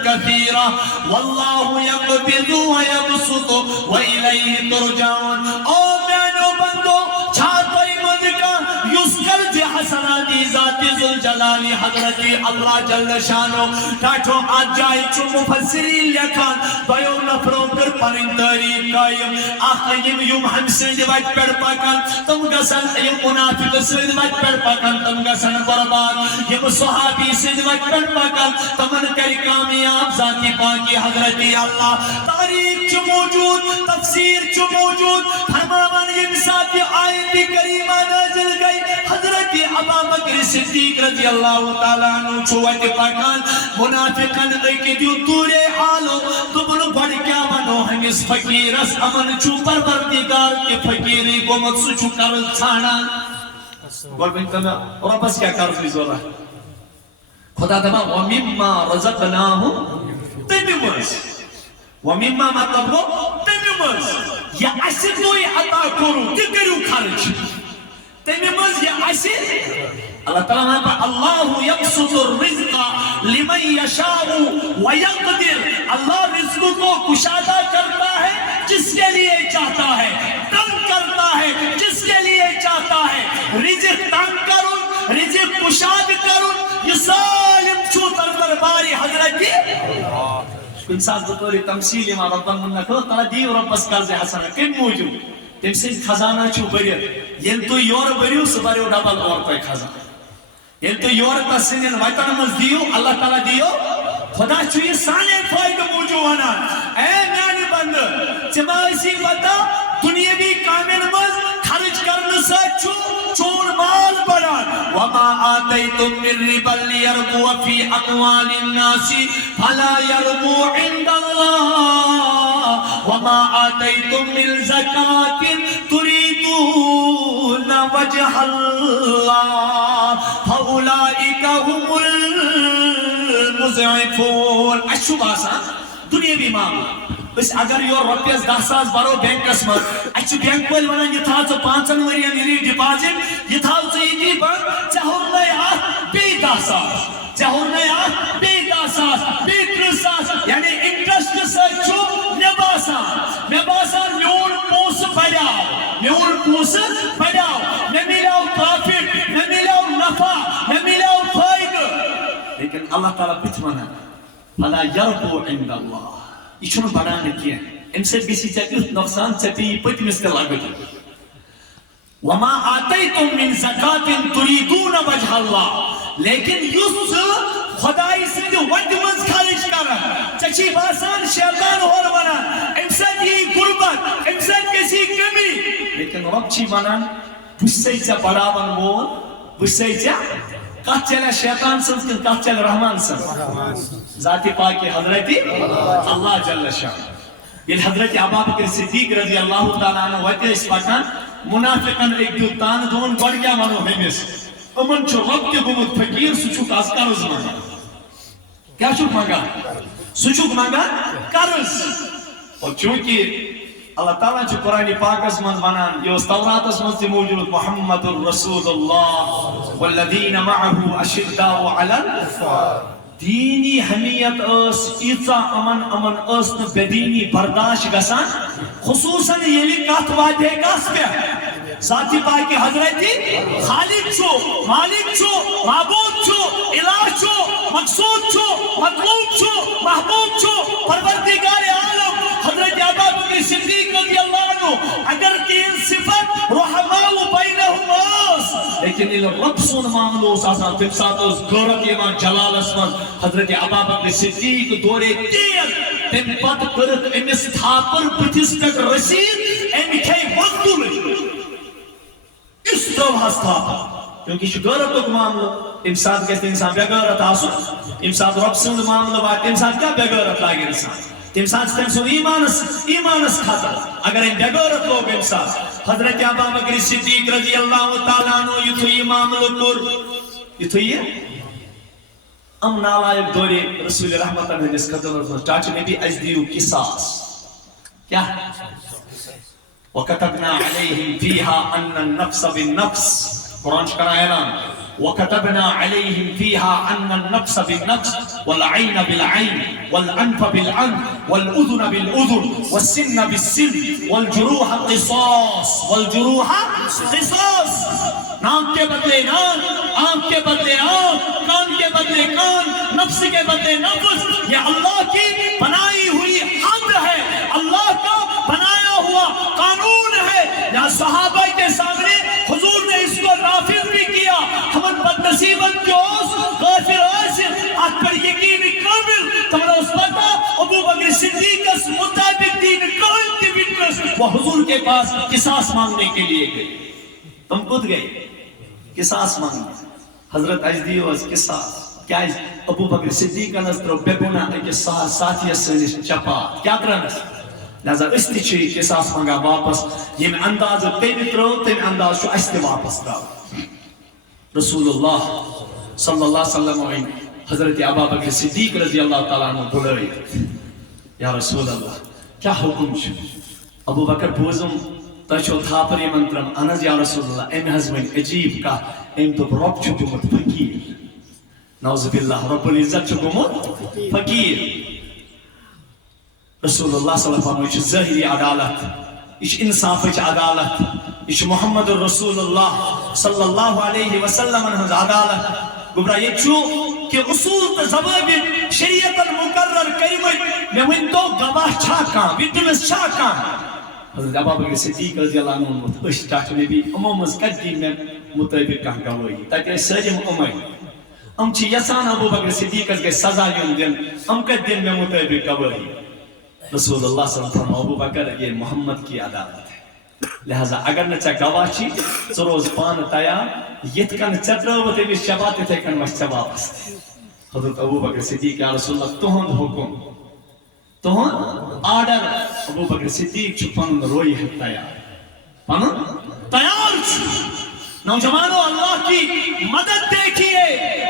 كثيرا والله يقبض ويبسط وإليه ترجعون او مینو بندو چھاتوئی مدکا یسکر جی حسناتی ذاتی ذوالجلالی حضرتی اللہ جل شانو ٹاٹھو آج جائی چو مفسرین لکھان دویو نفروں پر پرین تاریخ قائم آخیم یم ہم سید وقت پر پاکن تم گسن یم منافق سید وقت پر پاکن تم گسن برباد یم صحابی سید وقت پر پاکن تمن کر کامیاب ذاتی پاکی حضرتی اللہ تاریخ چو موجود تفسیر چو موجود فرمان یہ ساتھ آیت کریمہ نازل گئی حضرت ابا بکر صدیق رضی اللہ تعالیٰ عنہ چھوٹ پاکان منافقان ایک دیو دورے آلو تمہنو بڑھ کیا بنو ہنگس فقیرس امن چھو پروردگار کے فقیری کو مدسو چھو کرل چھانا گوڑ بنتنا اور اب بس کیا کرز بھی زورا خدا دبا وَمِمَّا رَزَقْنَاهُ تَمِمَرز وَمِمَّا مطلب ہو تَمِمَرز یا ایسے کوئی عطا کرو تکریو خرچ تَمِمَرز یا ایسے اللہ تعالیٰ نے کہا اللہ یبسط الرزق لمن یشاء ویقدر اللہ رزق کو کشادہ کرتا ہے جس کے لیے چاہتا ہے تنگ کرتا ہے جس کے لیے چاہتا ہے رزق تنگ کرن رزق کشاد کرن یہ سالم چھوتر درباری حضرت کی انسان بطوری تمثیلی ما ربان منہ کرو تعالیٰ دیو رب بس قرض حسنہ کم موجود تم سے خزانہ چھو برید ین تو یور بریو سباریو ڈبل اور کوئی خزانہ ین تو یور تا سنین ویتن مز دیو اللہ تعالیٰ دیو خدا چھو یہ سانے فائد موجود ہونا اے میانی بند چمائی پتا دنیاوی کامل مز خرچ کرنے سے چون مال بڑھان وَمَا آتَيْتُم مِّن رِّبًا لِيَرْبُوَ فِي أَمْوَالِ النَّاسِ فَلَا يَرْبُو عِندَ اللَّهِ وَمَا آتَيْتُم مِّن زَكَاةٍ تُرِيدُونَ وَجْهَ اللَّهِ فَأُولَئِكَ هُمُ الْمُضْعِفُونَ اچھو باسا دنیاوی معاملہ بس اگر یور رپیس 10,000 برو بینکس مر اچھو بینک ویل ونان یہ تھا جو 5 ورین یلی ڈپازٹ یہ تھا جو ایدی بنک چہور نئے آت بی 10,000 چہور نئے آت بی 10,000 بی 30,000 یعنی انٹرسٹ سے چھو نباسان میون پوس بڑھاؤ میں ملاو پرافٹ میں ملاو نفع میں ملاو فائد لیکن اللہ تعالیٰ بت ونان فلا یربو عند اللہ یہ چھنہ بڑھانے کیا ام سے بیسی چا ایت نقصان چا پی پتمس تے لگت وما آتیتم من زکاة تریدون وجہ اللہ لیکن یس خدای سند وٹ منز خارج کرن چچی باسان شیطان اور ونان ام سے یہ غربت ام سے کسی کمی لیکن رب چی ونان بسے چا بڑھاون مول بسے چا کت چلے شیطان سنز کن کت چلے رحمان سنز ذاتی پاکی حضرتی اللہ جل شان یہ حضرت ابو بکر صدیق رضی اللہ تعالیٰ عنہ ویتے اس پاکان منافقن ایک دو تان دون بڑھ گیا منو ہمیس امن چھو رب کے گمت فقیر سچوک از کرز مانگا کیا چوک مانگا سچوک مانگا کرز اور چونکہ اللہ تعالیٰ چھو قرآن پاک اس منز بنان یہ اس تورات اس منز موجود محمد الرسول اللہ والذین معه اشداء علی الکفار دینی حمیت اس ایسا امن اس بدینی برداشت گسان خصوصاً یہ لکھات وعدے گاس پہ ذاتی پاکی حضرتی خالق چھو مالک چھو معبود چھو الہ چھو مقصود چھو مطلوب چھو محبوب چھو پروردگار عالم حضرت ابو بکر صدیق رضی اللہ عنہ اگر تین صفت رحماء بینہم اس لیکن یہ رب سن معاملو ساتھ تم ساتھ اس غورت ایمان جلال اسمان حضرت ابو بکر صدیق دورے تیز تم پت کرت امس تھاپر بتس پہ رسید ام کھے وقت اس طرح ہستا کیونکہ یہ غورت کا معاملہ امساد کہتے ہیں انسان بے غورت آسو امساد رب سن معاملہ بات امساد کیا بے غورت لائے انسان امساد تم سن ایمانس کھاتا اگر ان بے غورت لوگ امساد حضرت ابو بکر صدیق رضی اللہ تعالیٰ عنہ یہ تو یہ معاملہ کر یہ تو یہ ام نالائق دوری رسول رحمت اللہ جس قدر رسول چاچو نبی ازدیو قصاص کیا وَكَتَبْنَا عَلَيْهِمْ فِيهَا أَنَّ النَّفْسَ بِالنَّفْسِ قرآن شکرہ اعلان وَكَتَبْنَا عَلَيْهِمْ فِيهَا أَنَّ النَّفْسَ بِالنَّفْسِ وَالْعَيْنَ بِالْعَيْنِ وَالْأَنْفَ بِالْأَنْفِ وَالْأُذُنَ بِالْأُذُنِ وَالسِّنَّ بِالسِّنِّ وَالْجُرُوحَ قِصَاص وَالْجُرُوحَ قِصَاص ناک کے بدلے ناک آنکھ کے بدلے آنکھ کان کے بدلے کان نفس کے بدلے نفس یہ اللہ کی بنائی ہوئی حد ہے اللہ کا بنایا ہوا قانون ہے یا صحابہ کے سامنے حضور نے اس کو نافذ بھی کیا ہمن بدنصیبت کے اوس غافر آسر آج پر یقین کامل تمہارا اس پتا ابو بکر صدیق اس مطابق دین کون کی وٹنس وہ حضور کے پاس قصاص مانگنے کے لیے گئے تم خود گئے قصاص مانگنے حضرت ازدیو از قصاص کیا ابو بکر صدیق انستر بے گناہ کے ساتھی سنش چپا کیا کرنس لہذا اس تیچی قصاص مانگا واپس یہ میں انداز تیمی ترو تیمی انداز شو استے واپس دا رسول اللہ صلی اللہ علیہ وسلم حضرت ابو بکر صدیق رضی اللہ تعالیٰ عنہ بلوئی یا رسول اللہ کیا حکم چھو ابو بکر بوزم تچو تھاپری منترم انز یا رسول اللہ ایم حضمین عجیب کا ایم تو رب چھو گمت فقیر نعوذ باللہ رب العزت چھو گمت فقیر رسول اللہ صلی اللہ علیہ وسلم یہ ظاہری عدالت یہ انصاف عدالت یہ محمد الرسول اللہ صلی اللہ علیہ وسلم عدالت گبرا یہ چھو کہ اصول ضوابط شریعت المقرر کریمت میں ان تو گواہ چھاکاں وٹنس چھاکاں حضرت ابو بکر صدیق رضی اللہ عنہ اس چاچو نے بھی عموماً قدی میں مطابق کہاں گواہی تاکہ سریم امائی ہم چی یسان ابو بکر صدیق کے سزا یون دن ہم کا دن میں مطابق گواہی رسول اللہ صلی اللہ علیہ وسلم ابو بکر یہ محمد کی عدالت ہے لہذا اگر نچا گواہ چی سروز پان تیار یتکن چترو تے بھی شبات تے کن وش واپس حضرت ابو بکر صدیق یا رسول اللہ تہند حکم تہند آرڈر ابو بکر صدیق چھپن روئی ہے تیار نوجوانوں اللہ کی مدد دیکھیے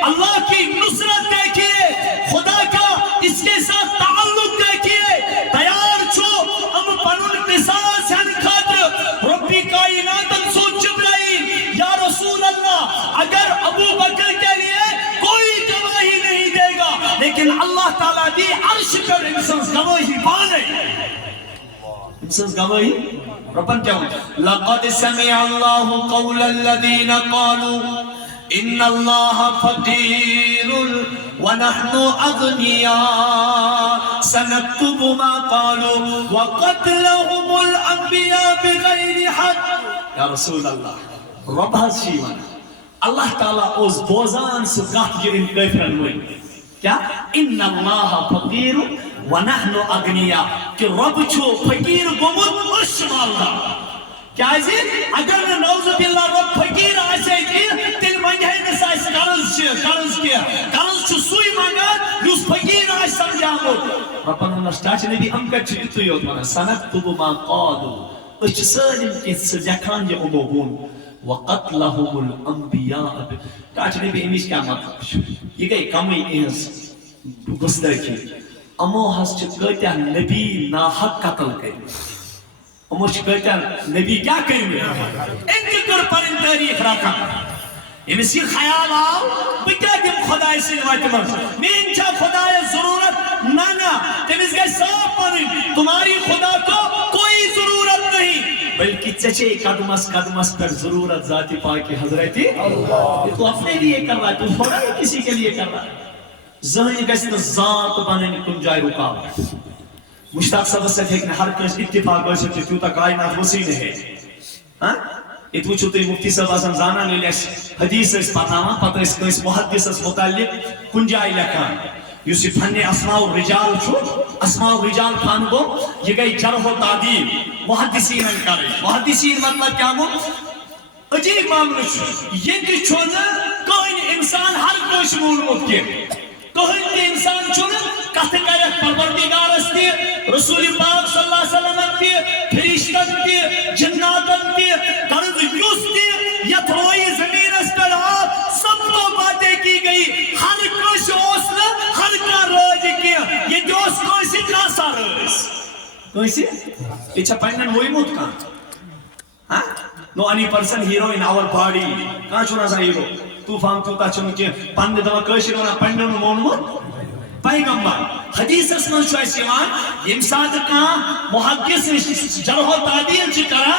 اللہ کی نصرت دیکھیے خدا کا اس کے ساتھ تعلق دیکھیے تیار چھو ہم پنن قصاص ہن خاطر ربی کائنات سو جبرائیل یا رسول اللہ اگر ابو بکر کے لیے کوئی گواہی نہیں دے گا لیکن اللہ تعالیٰ دی عرش پر انسان گواہی بانے انسان گواہی ربن کیا ہوتا لقد سمع اللہ قول الذین قالوا ان اللہ فقیر ونحن اغنیاء سنکتب ما قالوا وقتلهم الانبیاء بغیر حق. یا رسول اللہ رب حض شیوان اللہ تعالیٰ اوز بوزان سے کہت یہ ان کیفرن ہوئی کیا ان اللہ فقیر ونحن اغنیاء کہ رب چھو فقیر گمت اشمالدہ کیا ہے اگر نعوذ باللہ رب فقیر آسے کی تل منگے نسائس قرض کیا قرض چھو سوئی مانگا یوس فقیر آس سمجھامو ربنا نشتاچ نبی ہم کا چھتو یوت مانا سنکتب ما قادو اچھ سالم کی سجاکان یہ اموہون وقتلہم الانبیاء تاچ نبی امیش کیا مطلب یہ گئی کمی ایز گستر کی امو حس چکتیا نبی ناحق قتل کری امو چکتیا نبی کیا کریں انتظر پر ان تاریخ رکھا امس یہ خیال آو بکیا دم خدای سے وقت مرز مین چا خدای ضرورت نانا تمس گئی صاف پڑی تمہاری خدا کو کوئی ضرورت نہیں بلکہ چچے قدمس پر ضرورت ذاتی پاک حضرت اللہ تو اپنے لیے کر رہا ہے تو تھوڑا ہی کسی کے لیے کر رہا ہے ذہنی گشت ذات بننے کن جائے رکاوٹ مشتاق صاحب سے ایک نے ہر کس اتفاق ہوئے سے کیونکہ کائنات وسیع ہے اتو چھوٹے مفتی صاحب آسان زانا لے لیس حدیث اس پتاما پتہ اس محدث اس متعلق کن جائے لکھان یوسی فن اسماء الرجال چھو اسماء الرجال فن کو یہ گئی جرح و تعدیل محدثین کرے محدثین مطلب کیا ہو عجیب معاملہ چھو یہ کہ چھونا کوئی انسان ہر کوئی شمول مت کے کوئی انسان چھونا کہتے کرے پروردگار استے رسول پاک صلی اللہ علیہ وسلم تے فرشتن تے جناتن تے قرض یوس تے یا تھوئی زمین اس پر آپ سب تو باتیں کی گئی ہر کوئی اوسنا ہر کا روز کیا یہ جو اس کوئی سی کاسا روز کوئی سی اچھا پہنن ہوئی موت کہاں no any person hero in our body کہاں چھونا سا hero تو فام توتا چھونا کہ پند دوا کشر ہونا پندن مون مون پیغمبر حدیث اس میں چھو ایسی وان امساد کہاں محدث جرح و تعدیل چکرا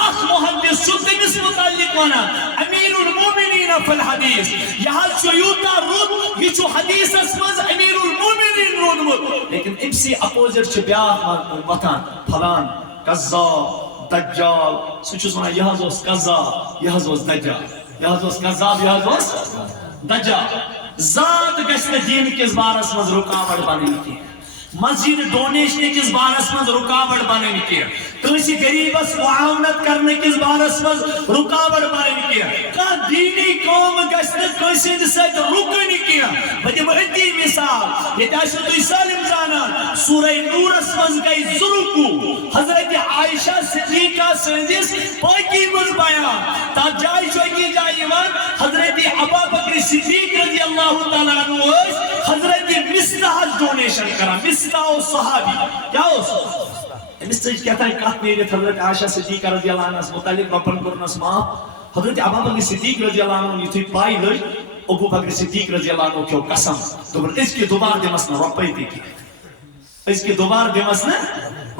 آخ محدث شدن اس متعلق وانا امیر المومنین فی الحدیث یہاں شیوتا رود یہ چھو حدیث اس میں امیر المومنین رود مد لیکن امسی اپوزر چھ بیاہ وطن پھلان قذاب دجال سوچو سنا یہ حضوز قذاب یہ حضوز دجال یہ حضوز قذاب یہ حضوز دجال ذات گشت دین کس بارس مز رکاوٹ بننے کی مسجد ڈونیشن کس بارس مز رکاوٹ بننے کی کسی غریبس معاونت کرنے کس بارس مز رکاوٹ بننے کی کا دینی قوم گشت کسی سے رکن کی بجے بہتی مثال یہ تاشو تو سالم جانا سورہ نور اسمز گئی ذرکو حضرت عائشہ صدیقہ سندس پاکی مز بیان تا جائی شوئی جائی وان حضرت ابا بکر صدیق رضی اللہ تعالیٰ عنہ حضرت مستحج ڈونیشن کرا مستح و صحابی کیا ہو مستحج کہتا ہے کہت میرے حضرت عائشہ صدیقہ رضی اللہ عنہ متعلق رپن کرنا سماپ حضرت ابا بکر صدیق رضی اللہ عنہ یہ تھی پائی لئی ابو بکر صدیق رضی اللہ عنہ کیوں قسم تو اس کے دوبار دمسنا رپائی دیکھیں اس کے دوبار دمسنا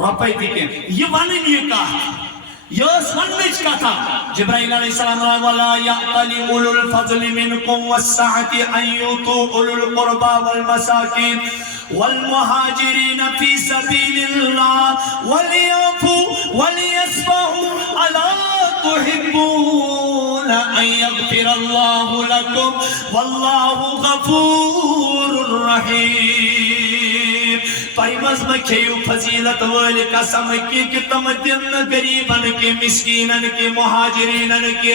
رپائی دیکھیں یہ وانن یہ کہا یہ سنوچ کا تھا جبرائیل علیہ السلام وَلَا يَعْتَلِ أُولُو الْفَضْلِ مِنْكُمْ وَالسَّعَةِ أَنْ يُؤْتُوا أُولُو الْقُرْبَى وَالْمَسَاكِينَ وَالْمُهَاجِرِينَ فِي سَبِيلِ اللَّهِ وَلْيَعْفُوا وَلْيَصْفَحُوا أَلَا تُحِبُّونَ أَنْ يَغْفِرَ اللَّهُ لَكُمْ وَاللَّهُ غَفُورٌ رَحِيمٌ پائمز میں کھیو فضیلت والی قسم کی کہ تم دن غریبن کے مسکینن کے مہاجرینن کے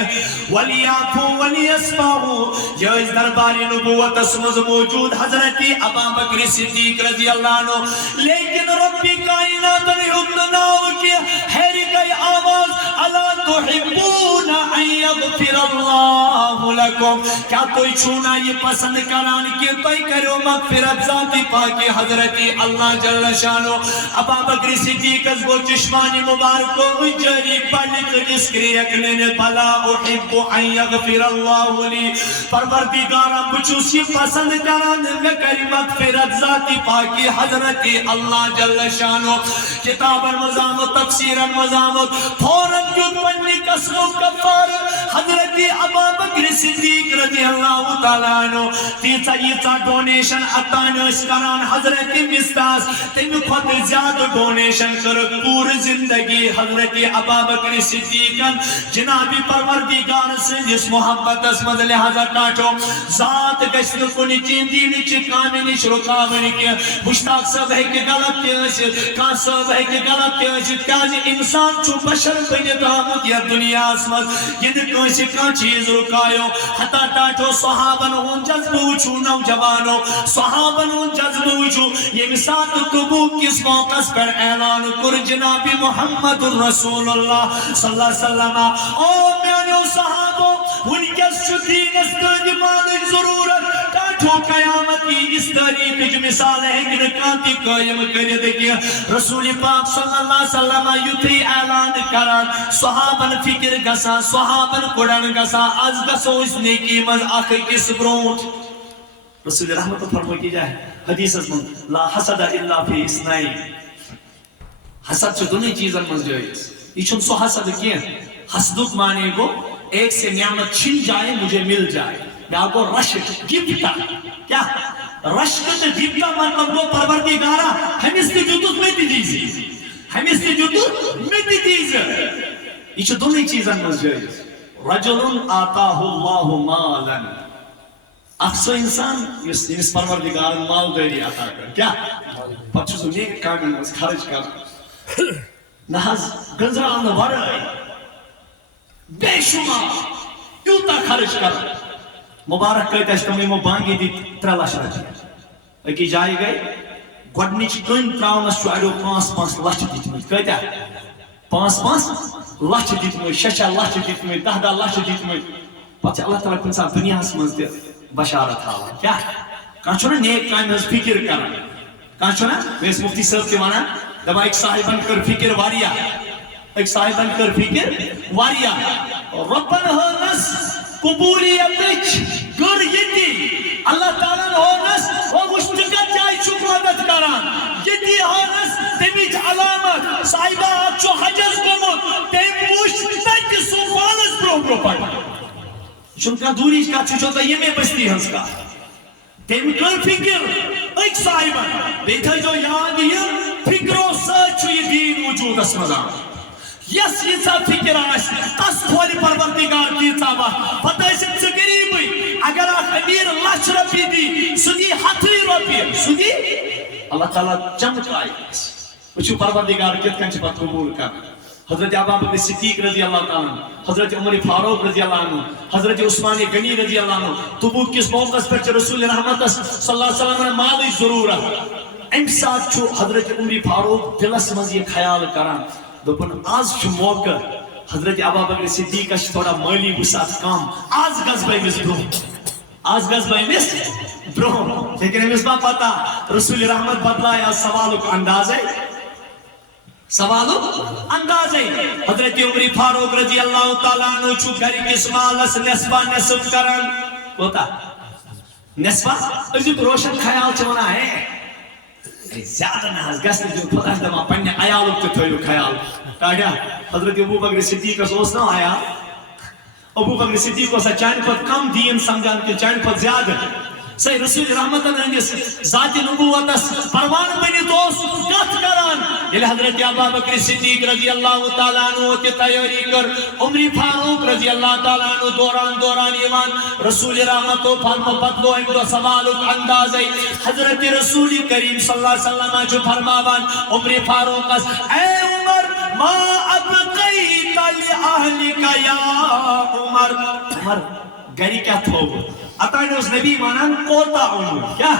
ولیعفو ولیصفحو یہ اس دربار نبوت اسمز موجود حضرت ابا بکر صدیق رضی اللہ عنہ لیکن ربی کائنات نے اتناو کی حیری گئی آواز الا تحبون ان یغفر اللہ لکم کیا توی چھونا یہ پسند کران کی توی کرو مغفرت ذاتی پاکی حضرت اللہ جل شانو ابا بکر صدیق از وہ چشمانی مبارکو جری پلک جس کریکنے نے بلا احب ان یغفر اللہ لی پروردگارا بچوسی پسند کران میں کری مغفرت ذاتی پاکی حضرت اللہ جل شانو عنہ کتابن مزامت تفسیرن مزامت فوراً کیوں پنی قسم و کفار حضرت ابوبکر صدیق رضی اللہ تعالیٰ عنہ تیسا ییسا ڈونیشن اتان اس کران حضرت مستاس تیمی خود زیادہ ڈونیشن کر پور زندگی حضرت ابوبکر صدیقن جنابی پروردگار سے جس محبت اس مدل لہذا کاٹو ذات گشت کنی چین دینی چی کامی نش رکاونی کی مشتاق صاحب ہے کہ غلط تیوشت کان صاحب ہے کہ غلط تیوشت کیازی انسان چو بشر بنی دامت یا دنیا اسمت یہ کوئی کان چیز رکایو حتی ٹاٹو صحابن ہون جذب وچو نوجوانو صحابن ہون جذب وچو یہ مساعت تبوک کس موقع پر اعلان کر جناب محمد رسول اللہ صلی اللہ علیہ وسلم او میانو صحابو ان کے شدین استعد مانک ضرورت ٹاٹو قیامت کی اس طریق جو مثال ہے کہ نکانتی قائم کرے دیکھئے رسول پاک صلی اللہ علیہ وسلم یوتری اعلان کران صحابن فکر گسا صحابن قرآن گسا از گسو اس نیکی مز آخر کس برونٹ رسول رحمت فرمو کی جائے حدیث از من لا حسد الا فی اسنائی حسد سے دونی چیزن مز جائیس یہ چھن سو حسد کیا حسدک مانے کو ایک سے نعمت چھن جائے مجھے مل جائے یا کو رشک گفتا کیا رشک تو گفتا مطلب وہ پروردگارا ہم اس کی جدود میں دی دیزی ہم اس کی جدود میں دی دیزی یہ چھو دونی چیزن مز جائیس رجل آتاہ اللہ مالا اکسو انسان اس پروردگار مال داری آتا کر کیا پچھو سو نیک کامل مز خرج کر نحض گنزران ورائی بے شمار یوتا خرج کر مبارک کہتا ہے تمہیں بانگی دی 3 لچھ رجی اکی جائے گئے گوڑنیچ کن تراؤنس چو اڑو 5 لچھ دیتمت کہتا ہے 5 لچھ دیتمت 6 لچھ دیتمت 10 لچھ دیتمت پتہ اللہ تعالیٰ کنسان دنیا اس مزد بشارت حالا کیا کہاں چھونا نیک کام ہز فکر کرنا کہاں چھونا ویس مفتی صاحب کے مانا دبا ایک صاحبان کر فکر واریا ایک صاحبان کر فکر واریا ربن ہونس قبولیت گر یتی اللہ تعالیٰ ہونس وہ مشتقت جائی چھو مدد کران یتی ہونس تمیج علامت صاحبہ آچو حجز گمت تیم مشتق سوفالس برو پڑ چونکہ دوری کا چھوٹا یہ میں بستی ہنس کا تیم کر فکر ایک صاحبان بیٹھا جو یاد یہ فکروں سچو یہ دین وجود اس مزان یس یہ سا فکر آس تس کھولی پروردگار کی صاحبہ پتہ ہے سے غریبی اگر آپ امیر لچھ روپی دی سدی 10 روپی سدی اللہ تعالیٰ چمکائی وچو پروردگار کت کنچ بات قبول کر حضرت ابوبکر صدیق رضی اللہ تعالیٰ عنہ حضرت عمر فاروق رضی اللہ عنہ حضرت عثمان غنی رضی اللہ عنہ تبوک کس موقع پر رسول رحمت صلی اللہ علیہ وسلم نے مالی ضرورت ام ساتھ چھو حضرت عمر فاروق دلس مز یہ خیال کران دوپن آز چھو موقع حضرت ابوبکر صدیق اش تھوڑا مالی وسعت کام آز گز بائی مس برو آز گز بائی مس برو لیکن امس با پتا رسول رحمت بدلایا سوالک انداز ہے سوالو انداز ہے حضرت عمر فاروق رضی اللہ تعالیٰ عنہ چھو گھر کس مالس نصفہ نصف کرن ہوتا نصفہ عزیز روشن خیال چونا ہے زیادہ نحاز گسن جو خدا دما پنی آیالک تو تھوئیو خیال کہا حضرت ابوبکر صدیق اس اوس نہ آیا ابوبکر صدیق اس چاند پر کم دین سمجھان کے چاند پر زیادہ صحیح رسول رحمت اللہ ذات نبوت پروان بنی دوست کت کران یہ حضرت ابوبکر صدیق رضی اللہ تعالیٰ عنہ کی تیاری کر عمر فاروق رضی اللہ تعالیٰ عنہ دوران ایمان رسول رحمت و فرم بدلو امدو سوالک انداز ہے حضرت رسول کریم صلی اللہ علیہ وسلم جو فرماوان عمر فاروق اس اے عمر ما ابقیت لأہلک یا عمر گری کیا تھو اتائنوز نبی مانان کوتا عمر کیا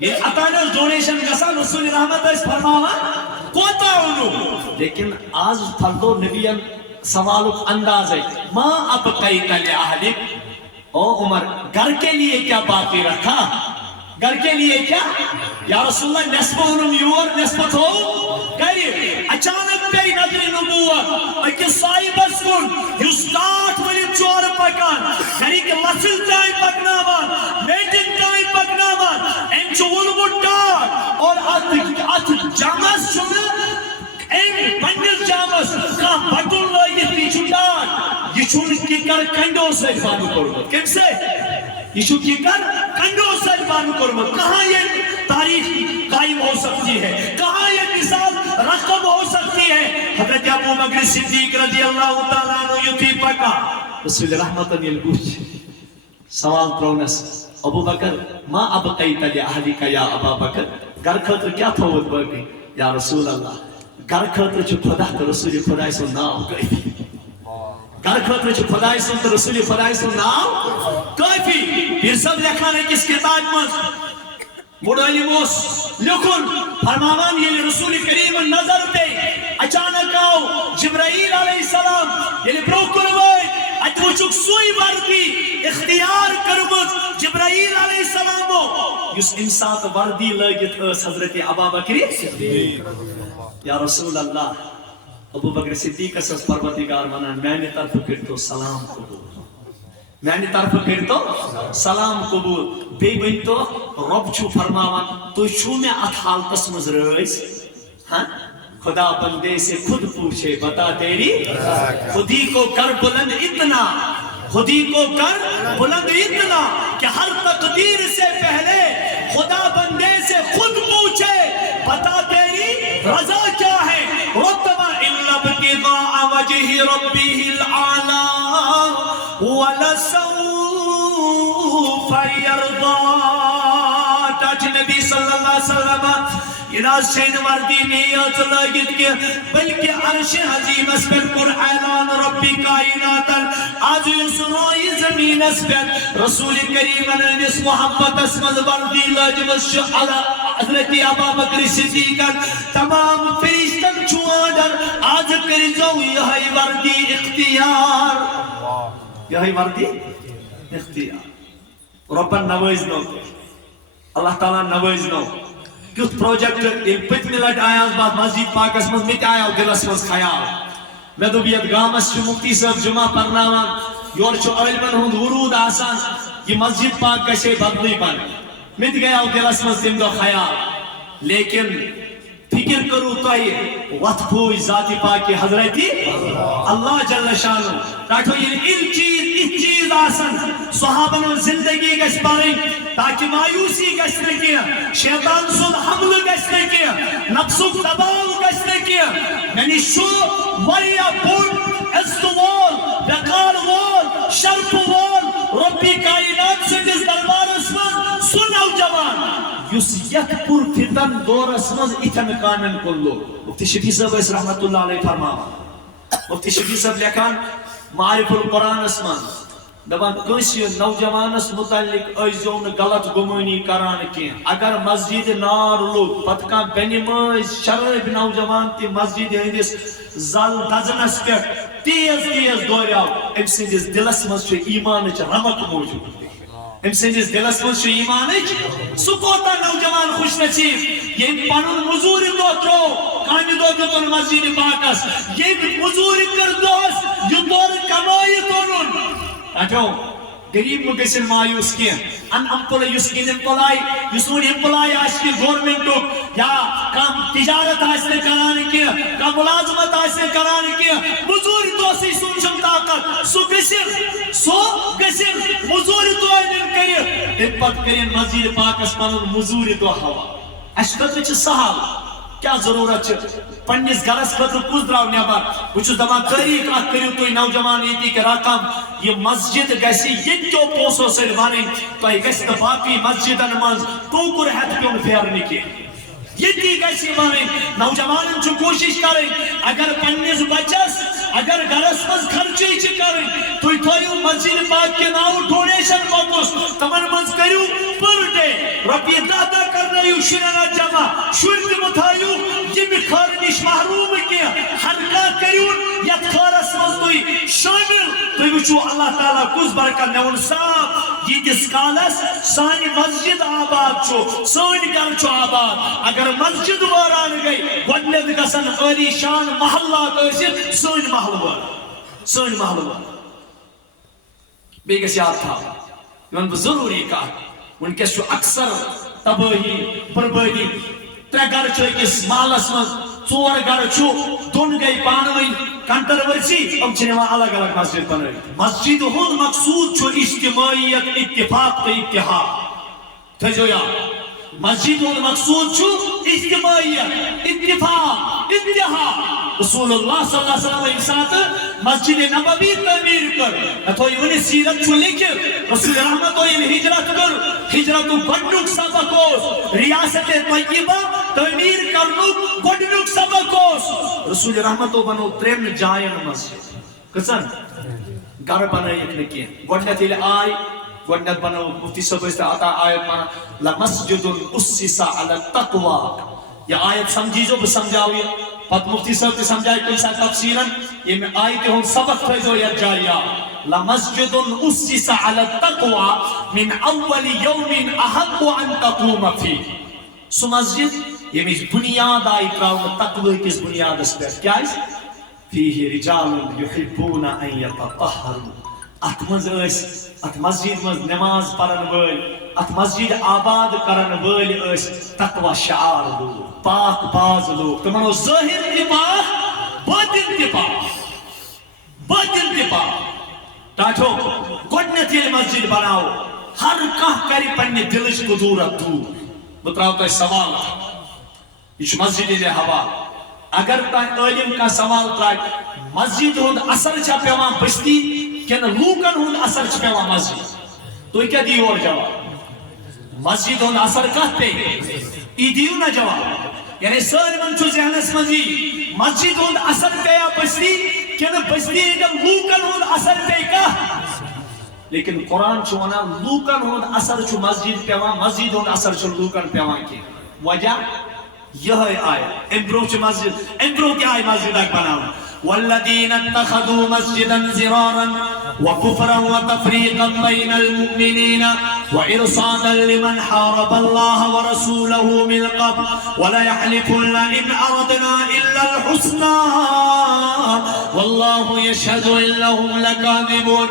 یہ اتائنوز ڈونیشن گسا رسول رحمت اس فرماوان کوتا عمر لیکن آج پھلدو نبیان سوالک انداز ہے ما ابقیت لأہلک او عمر گھر کے لیے کیا باقی رکھا گھر کے لیے کیا یا رسول اللہ نصف انہوں یور نصف ہو گئی اچانک پہ نظر نبوت اکس صاحب اسکن یستاٹ ولی چور پکان گھری کے لسل ٹائم پکناوان میٹنگ ٹائم پکناوان انچو علم ڈاک اور ات جمس کیکر کنڈو سے بند کرمت کم سے یہ کیکر کنڈو سے بند کرمت کہاں یہ تاریخ قائم ہو سکتی ہے کہاں یہ مثال رقم ہو سکتی ہے حضرت ابو بکر صدیق رضی اللہ تعالیٰ عنہ یوتی پکا رسول رحمت یلگوش سوال ترونس ابو بکر ما ابقیت لأہلک یا ابا بکر گھر خطر کیا تھوت باقی یا رسول اللہ گھر خطر چھو خدا تو رسول خدا سو نام کافی گھر خطر چھو خدا سو تو رسول خدا سو نام کافی پھر سب لکھانے کس کتاب میں مڑالی موس لکھن فرماوان یہ رسول کریم نظر دے اچانک آؤ جبرائیل علیہ السلام یہ بروکر ہوئے اتوچک سوئی وردی اختیار کرمت جبرائیل علیہ السلام ہو اس انسان وردی لگت اس حضرت ابا بکر یا رسول اللہ ابو بکر صدیق اساس پروردگار منان میں نے طرف کرتو سلام قبول میں نے طرف کرتو سلام قبول بے بنتو رب چھو فرماوان تو چھو میں ات حالتس مز رئیس ہاں خدا بندے سے خود پوچھے بتا تیری خودی کو کر بلند اتنا خودی کو کر بلند اتنا کہ ہر تقدیر سے پہلے خدا بندے سے خود پوچھے بتا تیری رضا کیا ہے رتبہ الا ابتغاء وجہ ربہ العالی ولسوف یرضا تاج نبی صلی اللہ علیہ وسلم یہ سین وردی نیت لگت کے بلکہ عرش عظیم اس پر کر اعلان ربی کائنات آج سنوئی زمین اس پر رسول کریم اس محبت اسمد وردی لجمس شعلا حضرت ابا بکر صدیق تمام فرشتن چوادر آج کری جو یہی وردی اختیار یہی وردی اختیار ربن نوائز نو اللہ تعالیٰ نوائز نو کیت پروجیکٹ یہ پتمی لٹ آیا اس بعد مسجد پاکس مز مت آیا دلس مز خیال میں دو بیت گامس چھ مفتی صاحب جمعہ پرناوان یور چھ علمن ہند ورود آسان یہ مسجد پاک گشے بدلی بن مت گیا دلس مز تم دو خیال لیکن فکر کرو تو وقت پوچھ ذاتی پاک حضرتی اللہ جل شانہ تاکہ یہ چیز آسن صحابن زندگی گش پائیں تاکہ مایوسی گش نکیا شیطان سن حمل گش نکیا نفسک دباؤ گش نکیا یعنی شو وریا بوٹ استوال وقار وال شرف وال ربی کائنات سے جس دربار اسمان سنو جوان یس یک پر فتن دور اسمز اتن کانن کلو مفتی شفیع صاحب اس رحمت اللہ علیہ فرماوا مفتی شفیع صاحب لکھان معرف القرآن اسمان دبان کنسی نوجوانس متعلق ایزون غلط گمانی کران کی اگر مسجد نار لوگ پتکان بینی مز شرائب نوجوان تی مسجد ہندس زل دزنس پر تیز دوریاو ام سندس دلس مز چھو ایمان چھ رمک موجود ام سندس دلس مز چھو ایمان چھ سکوتا نوجوان خوش نصیب یہ پانون مزور دو ترو کامی دو جتون مسجد پاکس یہ مزور کر دوس یہ دور کمائی دونون اٹھو غریب مگسن مایوس کیا ان امپلائی یسکین امپلائی یسون امپلائی آشکی گورنمنٹو یا کام تجارت آسنے کرانے کیا کام ملازمت آسنے کرانے کیا مزور دوسی سنچم طاقت سو گسن مزور دو اینن کریے اتپت کرین مسجد پاک اسپانون مزور دو ہوا اشکت وچ سہال کیا ضرورت چھ پنیس گرس خطر کس دراو نیبر وچو دما طریق ات کریو توی نوجوان یتی کے رقم یہ مسجد گیسی یتیو پوسو سے بانیں تو یہ گیسی باقی مسجدن منز ٹوکر ہیت پیون پھیرنے کی یتی گیسی بانیں نوجوانن چو کوشش کریں اگر پنیس بچس اگر گرس مز خرچی چی کریں تو یہ مسجد پاک کے ناو ڈونیشن بکس تمن منز کریو پر ڈے ربی دادا کر رہیو شرنا جمع شرد متھائیو یہ بکھار نش محروم کیا حلقہ کریون یت خارس مز دوئی شامل تو وچو اللہ تعالیٰ کس برکت نیون صاحب یہ جس کالس سانی مسجد آباد چھو سانی گھر چھو آباد اگر مسجد واران گئی گوڑنیت گسن علی شان محلہ گئیسی سانی محلوار بیگس یاد تھا یون ضروری کہا ان کے شو اکثر تباہی بربادی ترے گھر چھو کس مالس مز ژور گھر چھُ دۄن گٔے پانہٕ ؤنۍ کنٹروورسی یِم چھِ نِوان الگ الگ مسجد بنٲوِتھ مسجد ہُنٛد مقصوٗد چھُ اجتماعیت اتفاق تہٕ اتحاد تھٲیزیو یاد مسجد ہُنٛد مقصوٗد چھُ اجتماعیت اتفاق اتحاد رسول اللہ صلی اللہ علیہ وسلم ییٚمہِ ساتہٕ مسجد نبوی تعمیٖر کٔر مےٚ تھوٚو یہِ ؤنِتھ سیٖرت چھُ لیکھِتھ رسول رحمتو ییٚلہِ ہجرت کٔر ہجرتُک گۄڈنیُک سبق اوس ریاست طیبہ تعمیٖر کرنُک گۄڈنیُک سبق اوس رسول رحمتو بنوو 3 جاین مسجد کٔژن گرٕ بنٲیِکھ نہٕ کینٛہہ گۄڈنیٚتھ ییٚلہِ آے گۄڈنیٚتھ بنٲو مفتی صٲب ٲسۍ تتھ آیت ونان لمسجد اسس علی التقوی یہ آیت سمجھیزو بہٕ سمجھاو یہ پتہٕ مفتی صٲب تہِ سمجھایہِ کُنہِ ساتہٕ تفصیٖلن ییٚمہِ آیتہِ ہُنٛد سبق تھٲیزیو یتھ جایہِ یاد لمسجد اسس علی التقوی من اول یوم احق ان تقوم فیہ سُہ مسجد ییٚمِچ بُنیاد آیہِ ترٛاونہٕ تقوی کِس بُنیادس پٮ۪ٹھ کیٛازِ فیہ رجال یحبون ان یتطہروا اتھ منٛز ٲسۍ ات مسجد منٛز نماز پرن وٲلۍ ات مسجد آباد کرن وٲلۍ ٲسۍ تقوی شعار لوٗکھ پاک باز لوٗکھ تِمن اوس ظٲہِر تہِ پاک باطن تہِ پاک ٹاٹھو گۄڈنیٚتھ ییٚلہِ مسجد بناوو ہر کانٛہہ کرِ پننہِ دلٕچ قدوٗرت دوٗر بہٕ تراو تۄہہِ سوال یہ چھُ مسجد ہٕنٛدِ حوالہٕ اگر تۄہہِ عٲلِم کانٛہہ سوال ترٛایہِ مسجد ہُنٛد اثر چھا پیوان بستی کنہٕ لوٗکن ہُنٛد اثر چھُ پیوان مسجد تُہۍ کیٛاہ دِیِو اورٕ جواب مسجد ہُنٛد اثر کتھ پیٚیہِ یی دِیِو نا جواب یعنی سٲلمن چھُ ذہنس منٛز یی مسجد ہُنٛد اثر پیٚیا بستی کنہٕ بستی ہٕنٛدٮ۪ن لوٗکن ہُنٛد اثر پیٚیہِ کتھ لیکن قرآن چھُ ونان لوٗکن ہُنٛد اثر چھُ مسجد پیوان مسجد ہُنٛد اثر چھُ لوٗکن پیوان کینٛہہ وجہ یہے آیہِ امہِ برونٛہہ چھِ مسجد امہِ برونٛہہ تہِ آیہِ مسجد اکھ بناونہٕ والذین اتخذوا مسجدا ضرارا وكفرا وتفريقا بين المؤمنين وإرصادا لمن حارب الله ورسوله من قبل ولا يحلفن إن أردنا إلا الحسنى والله يشهد إنهم لكاذبون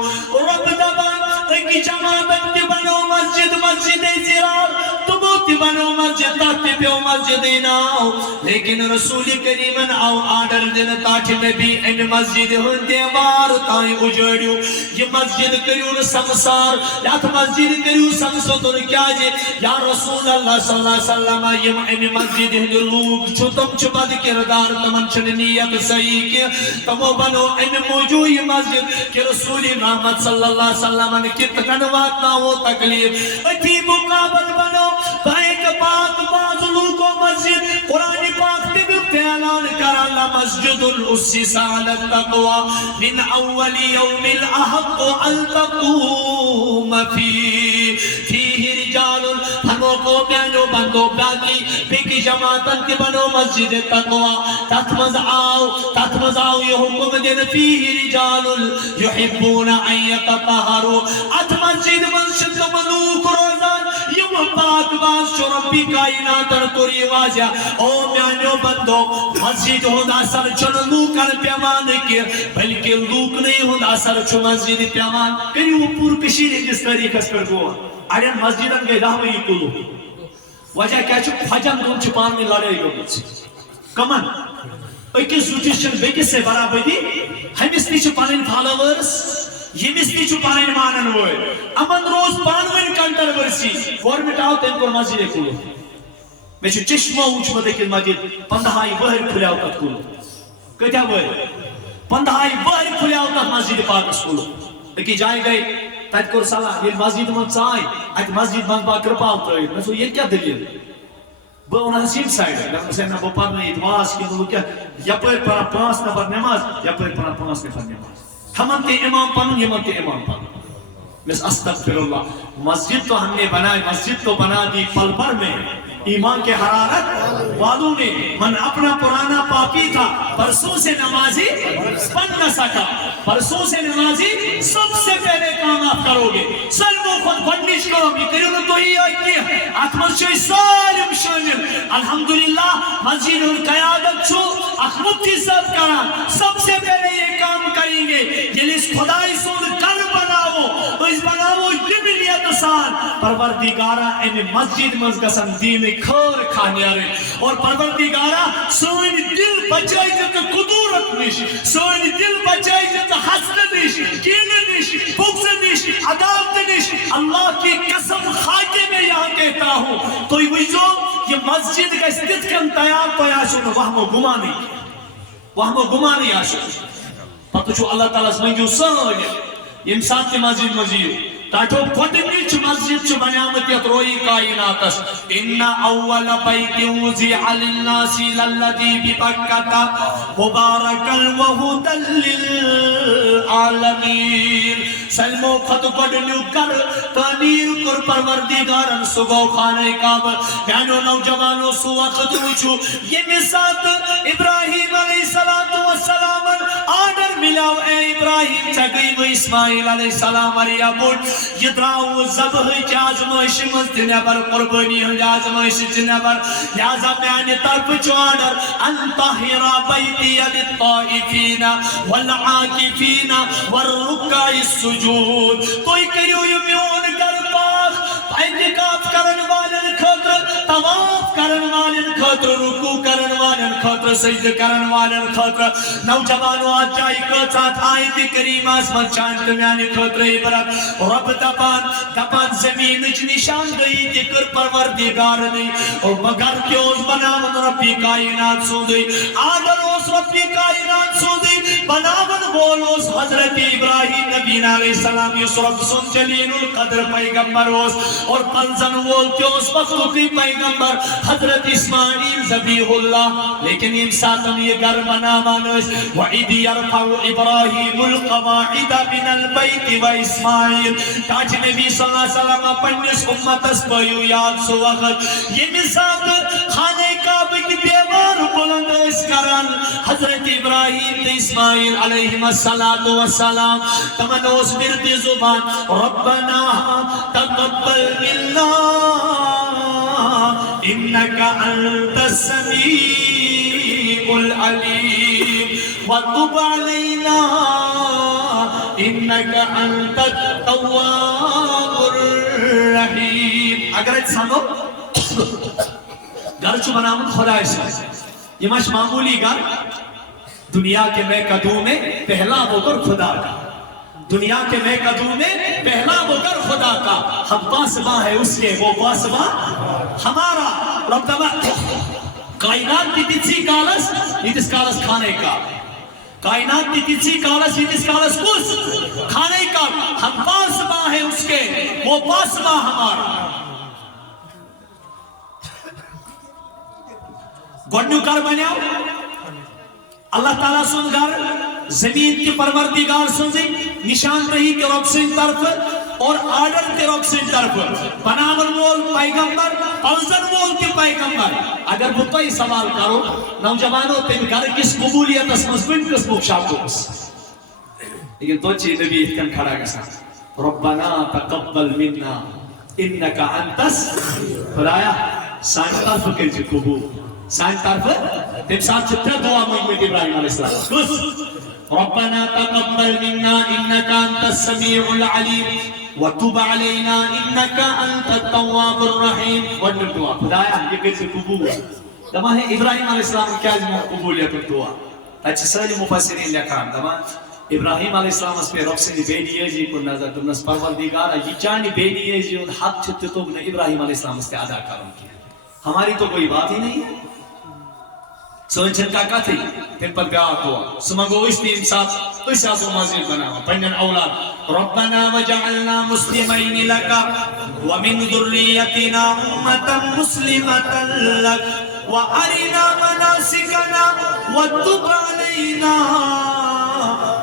رب دبان تکی جماعتن تہِ بنو مسجد مسجد ضرار تمو تہِ بنو مسجد تتھ تہِ پیو مسجد ناو لیکن رسول کریمن آو آرڈر دن تاکہ نبی ان مسجد ہُنٛد دیوار تانۍ اُجٲڑِو یہ مسجد کریو نہٕ سمسار یتھ مسجد کریو سمسوتُر کیازِ یا رسول اللہ صلی اللہ علیہ وسلم یم امہِ مسجد ہٕنٛدۍ لوٗکھ چھُ تِم چھِ بد کردار تمن چھنہٕ نیت صحیح کینٛہہ تمو بنو امہِ موٗجوٗب یہ مسجد کہ رسول رحمت صلی اللہ علیہ وسلم کِتھ کٔنۍ واتناوو تکلیف أتھی مقابل بنو ایک پاک باز لوٗکو مسجد قرآن پاک تمیُک تہِ اعلان کران لمسجد اسس علی التقوی من اول یوم احق ان تقوم فیہ رجال ہمو کو میانو بندو باقی بیکی جماعتن تہِ بنو مسجد تقوی تتھ منٛز آو یہ حکم دن فیہ رجال یحبون ان یتطہروا اتھ مسجد منٛز چھِ تِم لوٗکھ روزان یم پاک باز چھُ ربی کائناتن کوٚر یہِ واضح او میانو بندو مسجد ہُنٛد اثر چھُنہٕ لوٗکن پیوان کینٛہہ بلکہ لوٗکنٕے ہُنٛد اثر چھُ مسجد پیوان کٔرِو پوٗرٕ کٔشیٖرِ ہٕنٛدِس تٲریٖخس پٮ۪ٹھ غور اڑٮ۪ن مسجدن گٔے 10 ؤری قُلوٗف وجہ کیٛاہ چھُ کھۄجن دۄن چھِ پانہٕ ؤنۍ لڑٲے گٔمٕژ کمن أکِس زوجس چھنہٕ بیٚکِس سۭتۍ برابری ہُمِس تہِ چھِ پنٕنۍ فالوورس ییٚمِس تہِ چھُ پنٕنۍ مانن وٲلۍ یِمن روز پانہٕ ؤنۍ کنٹروورسی گورمنٹ آو تٔمۍ کوٚر مسجدے قُلوٗف مےٚ چھُ چشمو وٕچھمُت أکِس مسجد 15 ؤہٕرۍ کھُلیو تتھ قُلوٗف کۭتیاہ ؤہٕرۍ 15 ؤہٕرۍ کھُلیو تتھ مسجد پاکس قُلوٗف أکِس جایہِ گٔے تتہِ کوٚر صلاح ییٚلہِ مسجد منٛز ژاے اتہِ مسجد منٛز بہٕ کرپال ترٲیِتھ مےٚ دوٚپ ییٚتہِ کیٛاہ دٔلیٖل بہٕ اوٚنہس ییٚمہِ سایڈٕ مےٚ دوٚپمس ہے نہ بہٕ پرنہٕ ییٚتہِ واز کینٛہہ بہٕ کیٛاہ یپٲرۍ پران 5 نفر نٮ۪ماز یپٲرۍ پران 5 نفر نٮ۪ماز ہمن تہِ امام پنُن یِمن تہِ امام پنُن بس استغفر اللہ مسجد تو ہم نے بنائی مسجد تو بنا دی پل بھر میں ایمان کے حرارت والوں نے من اپنا پرانا پاپی تھا پرسوں سے نمازی بن نہ سکا پرسوں سے نمازی سب سے پہلے کام آپ کرو گے سلموں خود گھنڈش کرو گی کرو تو ہی آئی اتمن چھوئی سالم شامل الحمدللہ مسجد القیادت چھو اخمتی سب کرا سب سے پہلے یہ کام کریں گے یہ اس خدای سود کر بناو اس بناو جبلیت سان پروردگارہ ان مسجد مز گسن دین خیر کھانیارے اور پروردگارہ سون دل بچائی جت قدورت نش سون دل بچائی جت حسد نش کین نش بغض نش عداوت نش اللہ کی قسم خاکے میں یہاں کہتا ہوں تو ویجو یہ مسجد کا استدکن تیار تو یاشون وہم و گمانی آشون پتہ چھو اللہ تعالیٰ منجو سان انسان کی مسجد مزیو تاٹھو گۄڈنِچ مسجد چھُ بنیامت یتھ روئی کائناتس ان اول بیت وضع للناس للذی ببکۃ مبارکا وہدی للعالمین سلمو خط گۄڈنیُک گر تعمیر کور پروردگارن سُہ گوٚو خانہ کعبہ میانیو نوجوانو سُہ وقت وٕچھو ییٚمہِ ساتہٕ ابراہیم علیہ السلام آرڈر ملاو اے ابراہیم ژےٚ گٔیوٕ اسماعیل علیہ السلام واریاہ بوٚڑ یہ دراو ذبح آزمائش مز نبر قربانی ہند آزمائش نبر لہذا میانہ طرف چھ آرڈر ان طاہر بیتی للطائفین والعاکفین والرکع السجود توئی کریو یہ میون گھر پاک اعتکاف کرن والن خاطر طواف کرن والن خاطر رکوع کرن والن خاطر سجدہ کرن والن خاطر نوجوانو آج جائی کچات آیت کریمہ اسمت چانت میانہ خاطر عبرت رب دپان زمین نشان گئی دکر پروردگار نہیں اور مگر کیوز بناون ربی کائنات سودی آدر اس ربی کائنات سودی بناون بولوس حضرت ابراہیم نبی علیہ السلام یس رب سن جلیل القدر پیغمبر ہوس اور پنزن وول کیوز مخلوقی پیغمبر حضرت اسماعیل ذبیح اللہ لیکن انسان یہ گھر بناون وَإِذْ يَرْفَعُ إِبْرَاهِيمُ الْقَوَاعِدَ مِنَ الْبَيْتِ وَإِسْمَاعِيلُ تاج نبی صلی اللہ علیہ وسلم پنیس امتس پایو یاد سو وقت یہ مثال خانہ کعبہ کی دیوار بلند اس کران حضرت ابراہیم تے اسماعیل علیہ السلام تمنوس مرد زبان ربنا تقبل منا انکا انت السمیع العلیم وتب علینا انکا انت التواب الرحیم اگر ایت سانو گھر چو بنامن خدا ایسا یہ مش معمولی گھر دنیا کے میں قدوں میں پہلا وہ کر خدا کا دنیا کے میں قدوں میں پہلا وہ کر خدا کا ہم پاسباں ہے اس کے وہ پاسباں ہمارا رب دبا کائنات کی تیسی کالس یہ تیس کالس کھانے کا کائنات کی تیسی کالس یہ تیس کالس کس کھانے کا ہم پاسباں ہے اس کے وہ پاسباں ہمارا گوڑنو کر بنیاو اللہ تعالیٰ سن گھر زمین کی پروردگار سنزی نشان رہی کہ رب سن طرف اور آرڈر کے رب سن طرف بناون وول پیغمبر پنزن وول کے پیغمبر اگر وہ کوئی سوال کرو نوجوانوں تین گھر کس قبولیت اسمس بن کس مکشاکوس لیکن تو چیز نبی اتکن کھڑا گسا ربنا تقبل منا انکا انتس خدایا سان طرف کے جی قبول سائن طرف تم ساتھ چھتے دعا محمد ابراہیم علیہ السلام کس ربنا تقبل منا انکا انت السمیع العلیم وتب علینا انکا انت التواب الرحیم ونر دعا خدایا یہ کیسے قبول دماء ہے ابراہیم علیہ السلام کیا جمع قبولیت دعا اچھا سالی مفسرین لکھام دماء ابراہیم علیہ السلام اس پہ رب سے بیدی ہے جی کو نظر تم نس پروردگارہ یہ چانی بیدی ہے جی ان حق چھتے تو ابراہیم علیہ السلام اس پہ ادا کروں کیا ہماری تو کوئی بات ہی نہیں ہے سوچن کا کتھی تم پر پیار دعا سمگو اس نے انصاف تو اس آسو مزید بناوا پنجن اولاد ربنا وجعلنا مسلمین لکا ومن ذریتنا امتا مسلمتا لک وارنا مناسکنا وتب علینا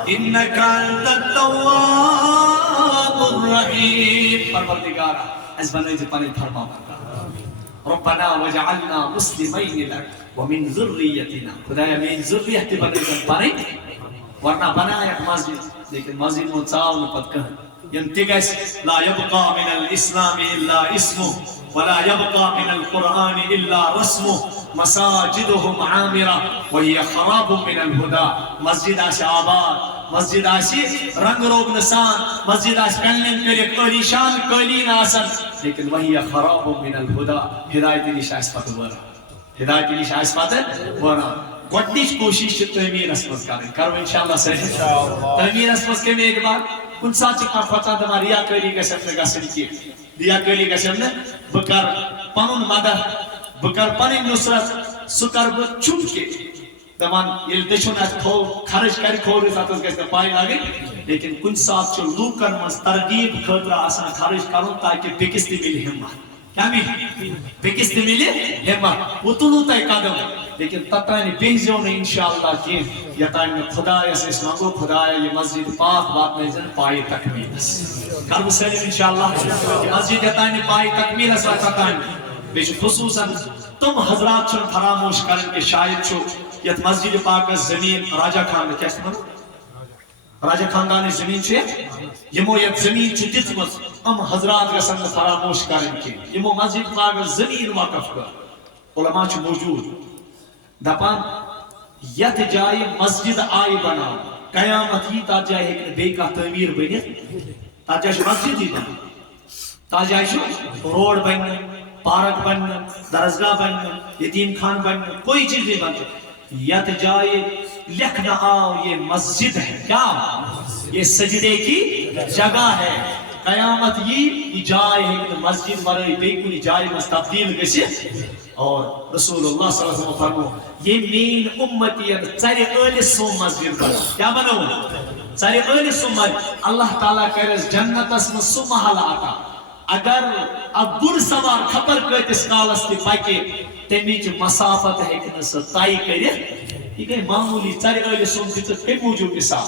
انکا انت التواب الرحیم پروردگارہ اس بنائی سے پانی فرما ربنا وجعلنا مسلمین لک ومن ذریتنا خدایا من ذریت بنیتن پانی ورنہ بنایا مسجد لیکن مسجد متصاون پت کہن ینتگس لا يبقى من الاسلام الا اسمه ولا يبقى من القرآن الا رسمه مساجدهم عامرة وهي خراب من الهدى مسجد آش آباد مسجد آسی رنگ روغن سان مسجد آسی کنن کرک عالیشان قالین آسن لیکن وہی خراب من الہدا ہدایت نش آس پتہ ورا ہدایت نش آس پتہ ورا گۄڈنِچ کوشش چھ تعمیرس مز کرٕنۍ کرو انشاءاللہ صحیح تعمیرس مز کمی ایک بار کُنہِ ساتہٕ چھِ کانٛہہ پَژھان دپان ریاکٲری گژھٮ۪م نہٕ گژھٕنۍ کینٛہہ ریاکٲری گژھٮ۪م نہٕ بہٕ کرٕ پنُن مدد بہٕ کرٕ پنٕنۍ نصرت سُہ کرٕ بہٕ چھُپ کے دپان ییٚلہِ دٔچھُن آسہِ خرٕچ کرِ کھوورِس اتھس گژھِ نہٕ پاے لگٕنۍ لیکن کُنہِ ساتہٕ چھُ لوٗکن منٛز ترغیٖب خٲطرٕ آسان خرٕچ کرُن تاکہِ بیٚکِس تہِ مِلہِ ہمت کیٛاہ مِلہِ بیٚکِس تہِ مِلہِ ہمت وۄنۍ تُلوٗ تۄہہِ قدم لیکن توٚتانۍ بیٚہزیو نہٕ انشاءاللہ کینٛہہ یوٚتانۍ نہٕ خۄدایس أسۍ منٛگو خۄدایا یہِ مسجد پاک واتنٲیزٮ۪ن پایہِ تکمیٖلس کرٕ بہٕ سٲلِم انشاءاللہ یہِ مسجد یوٚتانۍ نہٕ پایہِ تکمیٖلس واتہِ توٚتانۍ بیٚیہِ چھُ خصوٗصن تِم حضرات چھِنہٕ فراموش کرٕنۍ کہِ شاید چھُ یتھ مسجد پاکس زمین راجا خان کیٛاہ چھِ ونان راجا خاندانٕچ زمین چھِ یمو یتھ زمین چھِ دِژمٕژ یِم حضرات گژھن نہٕ فراموش کرٕنۍ کینٛہہ یمو مسجد پاکس زمین وقف کٔر علما چھِ موجوٗد دپان یتھ جایہِ مسجد آیہِ بناونہٕ قیامت یی تتھ جایہِ ہیٚکہِ نہٕ بیٚیہِ کانٛہہ تعمیٖر بٔنِتھ تتھ جایہِ چھُ مسجدٕے بنان تتھ جایہِ چھُ روڈ بنہِ پارک بنہِ درسگاہ بنہِ یتیم خان بنہِ کوئی چیز نہیں بنتے یت جائے لکھنا آؤ یہ مسجد ہے کیا یہ سجدے کی جگہ ہے قیامت یہ جائے ہے مسجد ورائے بیکن جائے میں تبدیل گسی اور رسول اللہ صلی اللہ علیہ وسلم فرمو یہ مین امتیت چارے اہل سو مسجد بنا کیا بنو چارے اہل سو مسجد اللہ تعالیٰ کرس جنت اسم سو محل آتا اگر اب گر سوار خبر کتس کالس تہ پکہ تمچ مسافت ہیکہ سہ طے کرتھ یہ گئی معمولی ژرِ ٲلِس سُنٛد دِژٕکھ اَمہِ موٗجوٗب مثال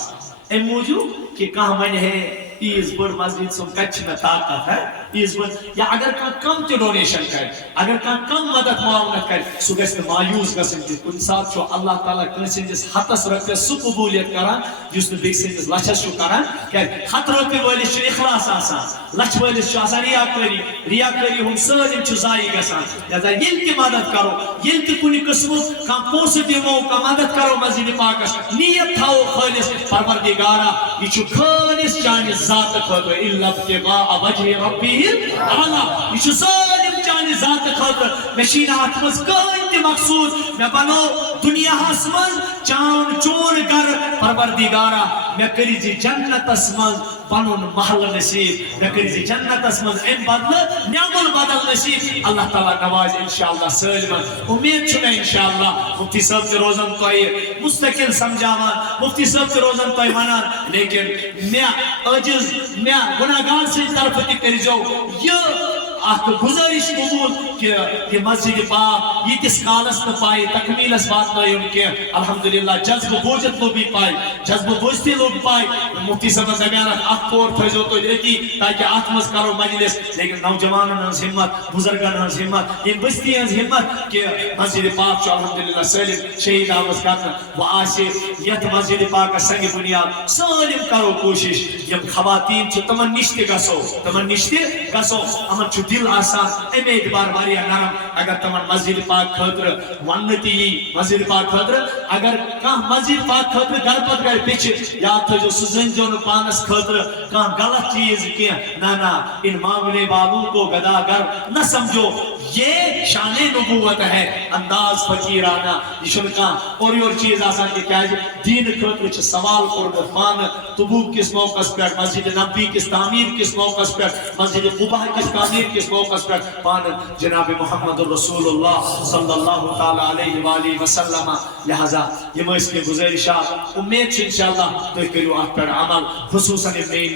اَمہِ موٗجوٗب کہ کانٛہہ وَنہِ ہے عیٖز بٔڑ مسجد سُنٛد کتہِ چھِ مےٚ طاقت ہے عیٖز بٔڑ یا اگر کانٛہہ کم تہِ ڈونیشن کرِ اگر کانٛہہ کم مدد معاونت کرِ سُہ گژھِ نہٕ مایوٗس گژھُن کینٛہہ کُنہِ ساتہٕ چھُ اللہ تعالیٰ کٲنٛسہِ ہٕنٛدِس ہتس رۄپیس سُہ قبوٗلیت کران یُس نہٕ بیٚیہِ سٕنٛدِس لچھس چھُ کران کیٛازِ ہتھ رۄپیہِ وٲلِس چھُ اخلاص آسان لچھ وٲلِس چھُ آسان ریاکٲری ہُنٛد سٲلِم چھُ ضایع گژھان لہذا ییٚلہِ تہِ مدد کرو ییٚلہِ تہِ کُنہِ قٕسمُک کانٛہہ پونٛسہٕ دِمو کانٛہہ مدد کرو مسجد پاکس نیت تھاوو خٲلِص پروردگارا یہِ چھُ خٲلِص چانہِ ذاتہٕ خٲطرٕ الا ابتغاء وجه ربه الاعلى یہ چھُ سٲلِم چانہِ ذاتہٕ خٲطرٕ مےٚ چھِی نہٕ اتھ منٛز کٕہٕنۍ تہِ مقصوٗد مےٚ بنو دُنیاہس منٛز چون گرٕ پروردگارا مےٚ کٔرِزِ جنتس منٛز پنُن محل نصیب مےٚ کٔرِزِ جنتس منٛز امہِ بدلہٕ نعمل بدل نصیب اللہ تعالیٰ نواز انشاءاللہ سٲلِمن امید چھُ مےٚ انشاءاللہ مفتی صٲب تہِ روزن تۄہہِ مستقل سمجھاوان مفتی صٲب تہِ روزن تۄہہِ ونان لیکن مےٚ عاجز مےٚ گُناہگار سٕنٛدِ طرفہٕ تہِ کٔرۍزیو یہِ اکھ گزٲرش قبول کہ یہ مسجد پاک یتس کالس نہ پائے تکمیلس واتنٲیُن کینٛہہ الحمدللہ جذبہ بوجت لوگ پائے جذبہ بوجتی لوگ پائے مفتی صاحب دمیان اکھ کور تھٲیزیو تُہۍ أتی تاکہ اتھ منٛز کرو مجلس لیکن نوجوانن ہٕنٛز ہمت بزرگن ہٕنٛز ہمت یم بستی ہٕنٛز ہمت کہ مسجد پاک چھُ الحمدللہ سٲلِم شہید آمٕژ کرنہٕ وۄنۍ آسہِ یتھ مسجد پاکس سنگہِ بنیاد سٲلِم کرو کوشش یم خواتین چھِ تمن نِش تہِ گژھو یِمن چھُ دل آسان امی اعتبار واریاہ نرم اگر تمن مسجد پاک خٲطرٕ وننہٕ تہِ یی مسجد پاک خٲطرٕ اگر کانٛہہ مسجد پاک خٲطرٕ گرٕ پتہٕ گرِ پیچھِ یاد تھٲیزیو سُہ زٔنۍزیو نہٕ پانس خٲطرٕ کانٛہہ غلط چیٖز کینٛہہ نہ ان معاملے والوں کو گداگر نہ سمجھو یہ شان نبوت ہے انداز فقیرانہ یہ چھُنہٕ کانٛہہ اورٕ یورٕ چیٖز آسان کہِ کیٛازِ دیٖنہٕ خٲطرٕ چھِ سوال کوٚرمُت پانہٕ تبوک کِس موقعس پٮ۪ٹھ مسجد نبوی کِس تعمیٖر کِس موقعس پٮ۪ٹھ مسجد قباء کِس تعمیٖر کِس موقعس پٮ۪ٹھ پانہٕ جناب محمد رسول اللہ صلی اللہ تعالیٰ علیہ وآلہ وسلم لہذا یم ٲسۍ کینٛہہ گُزٲرِشات امید چھِ انشاءاللہ تُہۍ کٔرِو اتھ پٮ۪ٹھ عمل خصوٗصاً یِم میٲنۍ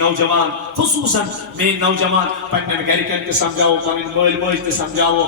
نوجوان پننٮ۪ن گرِکٮ۪ن تہِ سمجھاوو پنٕنۍ مٲلۍ مٲجۍ تہِ سمجھاوو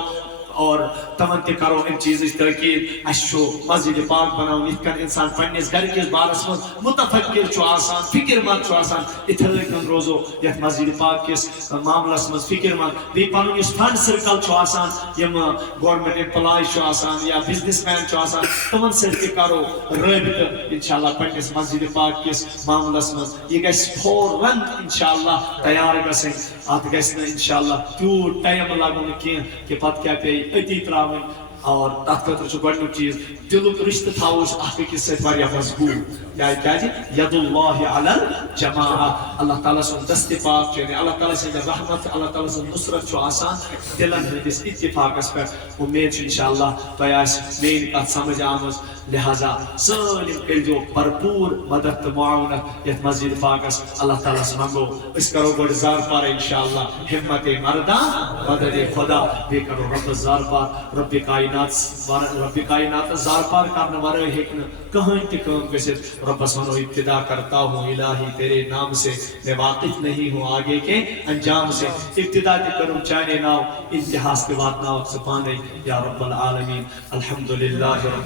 اور تمن تہِ کرو امہِ چیٖزٕچ تٲکیٖد اَسہِ چھُ مسجد پاک بناوُن یِتھ کٔنۍ انسان پننِس گرِ کِس بارس منٛز متفکر چھُ آسان فکر مند چھُ آسان یِتھٲے کٔنۍ روزو یتھ مسجد پاک کِس معاملس منٛز فکر مند بیٚیہِ پنُن یُس فرٛنڈ سٔرکل چھُ آسان یِم گورمنٹ ایمپلاے چھُ آسان یا بزنس مین چھُ آسان تمن سۭتۍ تہِ کرو رٲبطہٕ انشاءاللہ پننِس مسجد پاک کِس معاملس منٛز یہِ گژھِ فوراً انشاءاللہ تیار گژھٕنۍ اتھ گژھِ نہٕ انشاءاللہ تیوٗت ٹایم لگُن کینٛہہ کہِ پتہٕ کیٛاہ پیٚیہِ أتی ترٛاوٕنۍ اور تات خاطر چھُ گۄڈنیُک چیٖز دِلُک رِشتہٕ تھاوو أسۍ اکھ أکِس سۭتۍ واریاہ مضبوٗط کیٛازِ ید اللہ علی الجماع اللہ تعالیٰ سُنٛد دست پاک چھُ یعنی اللہ تعالیٰ سٕنٛز رحمت اللہ تعالیٰ سٕنٛز نصرت چھُ آسان دِلن ہٕنٛدِس اتفاقس پٮ۪ٹھ اُمید چھِ انشاءاللہ تۄہہِ آسہِ میٛٲنۍ کتھ سمجھ آمٕژ لہذا سٲلِم کٔرۍزیو بھرپوٗر مدد تہٕ معاونت یتھ مسجد پاکس اللہ تعالیٰ ہس منگو أسۍ کرو گۄڈٕ زارپار انشاءاللہ ہمت مردہ مدد خدا بیٚیہِ کرو رۄبس زارپار رب کائنات زارپار کرنہٕ ورٲے ہیٚکہِ نہٕ کٕہۭنۍ تہِ کٲم گٔژھِتھ رۄبس ونو ابتدا کرتا ہوں الہی تیرے نام سے میں واقف نہیں ہوں آگے کے انجام سے ابتدا تہِ کرم چانے ناو انتہاس تہِ واتناوکھ ژٕ پانے یا رب العالمین الحمدللہ رب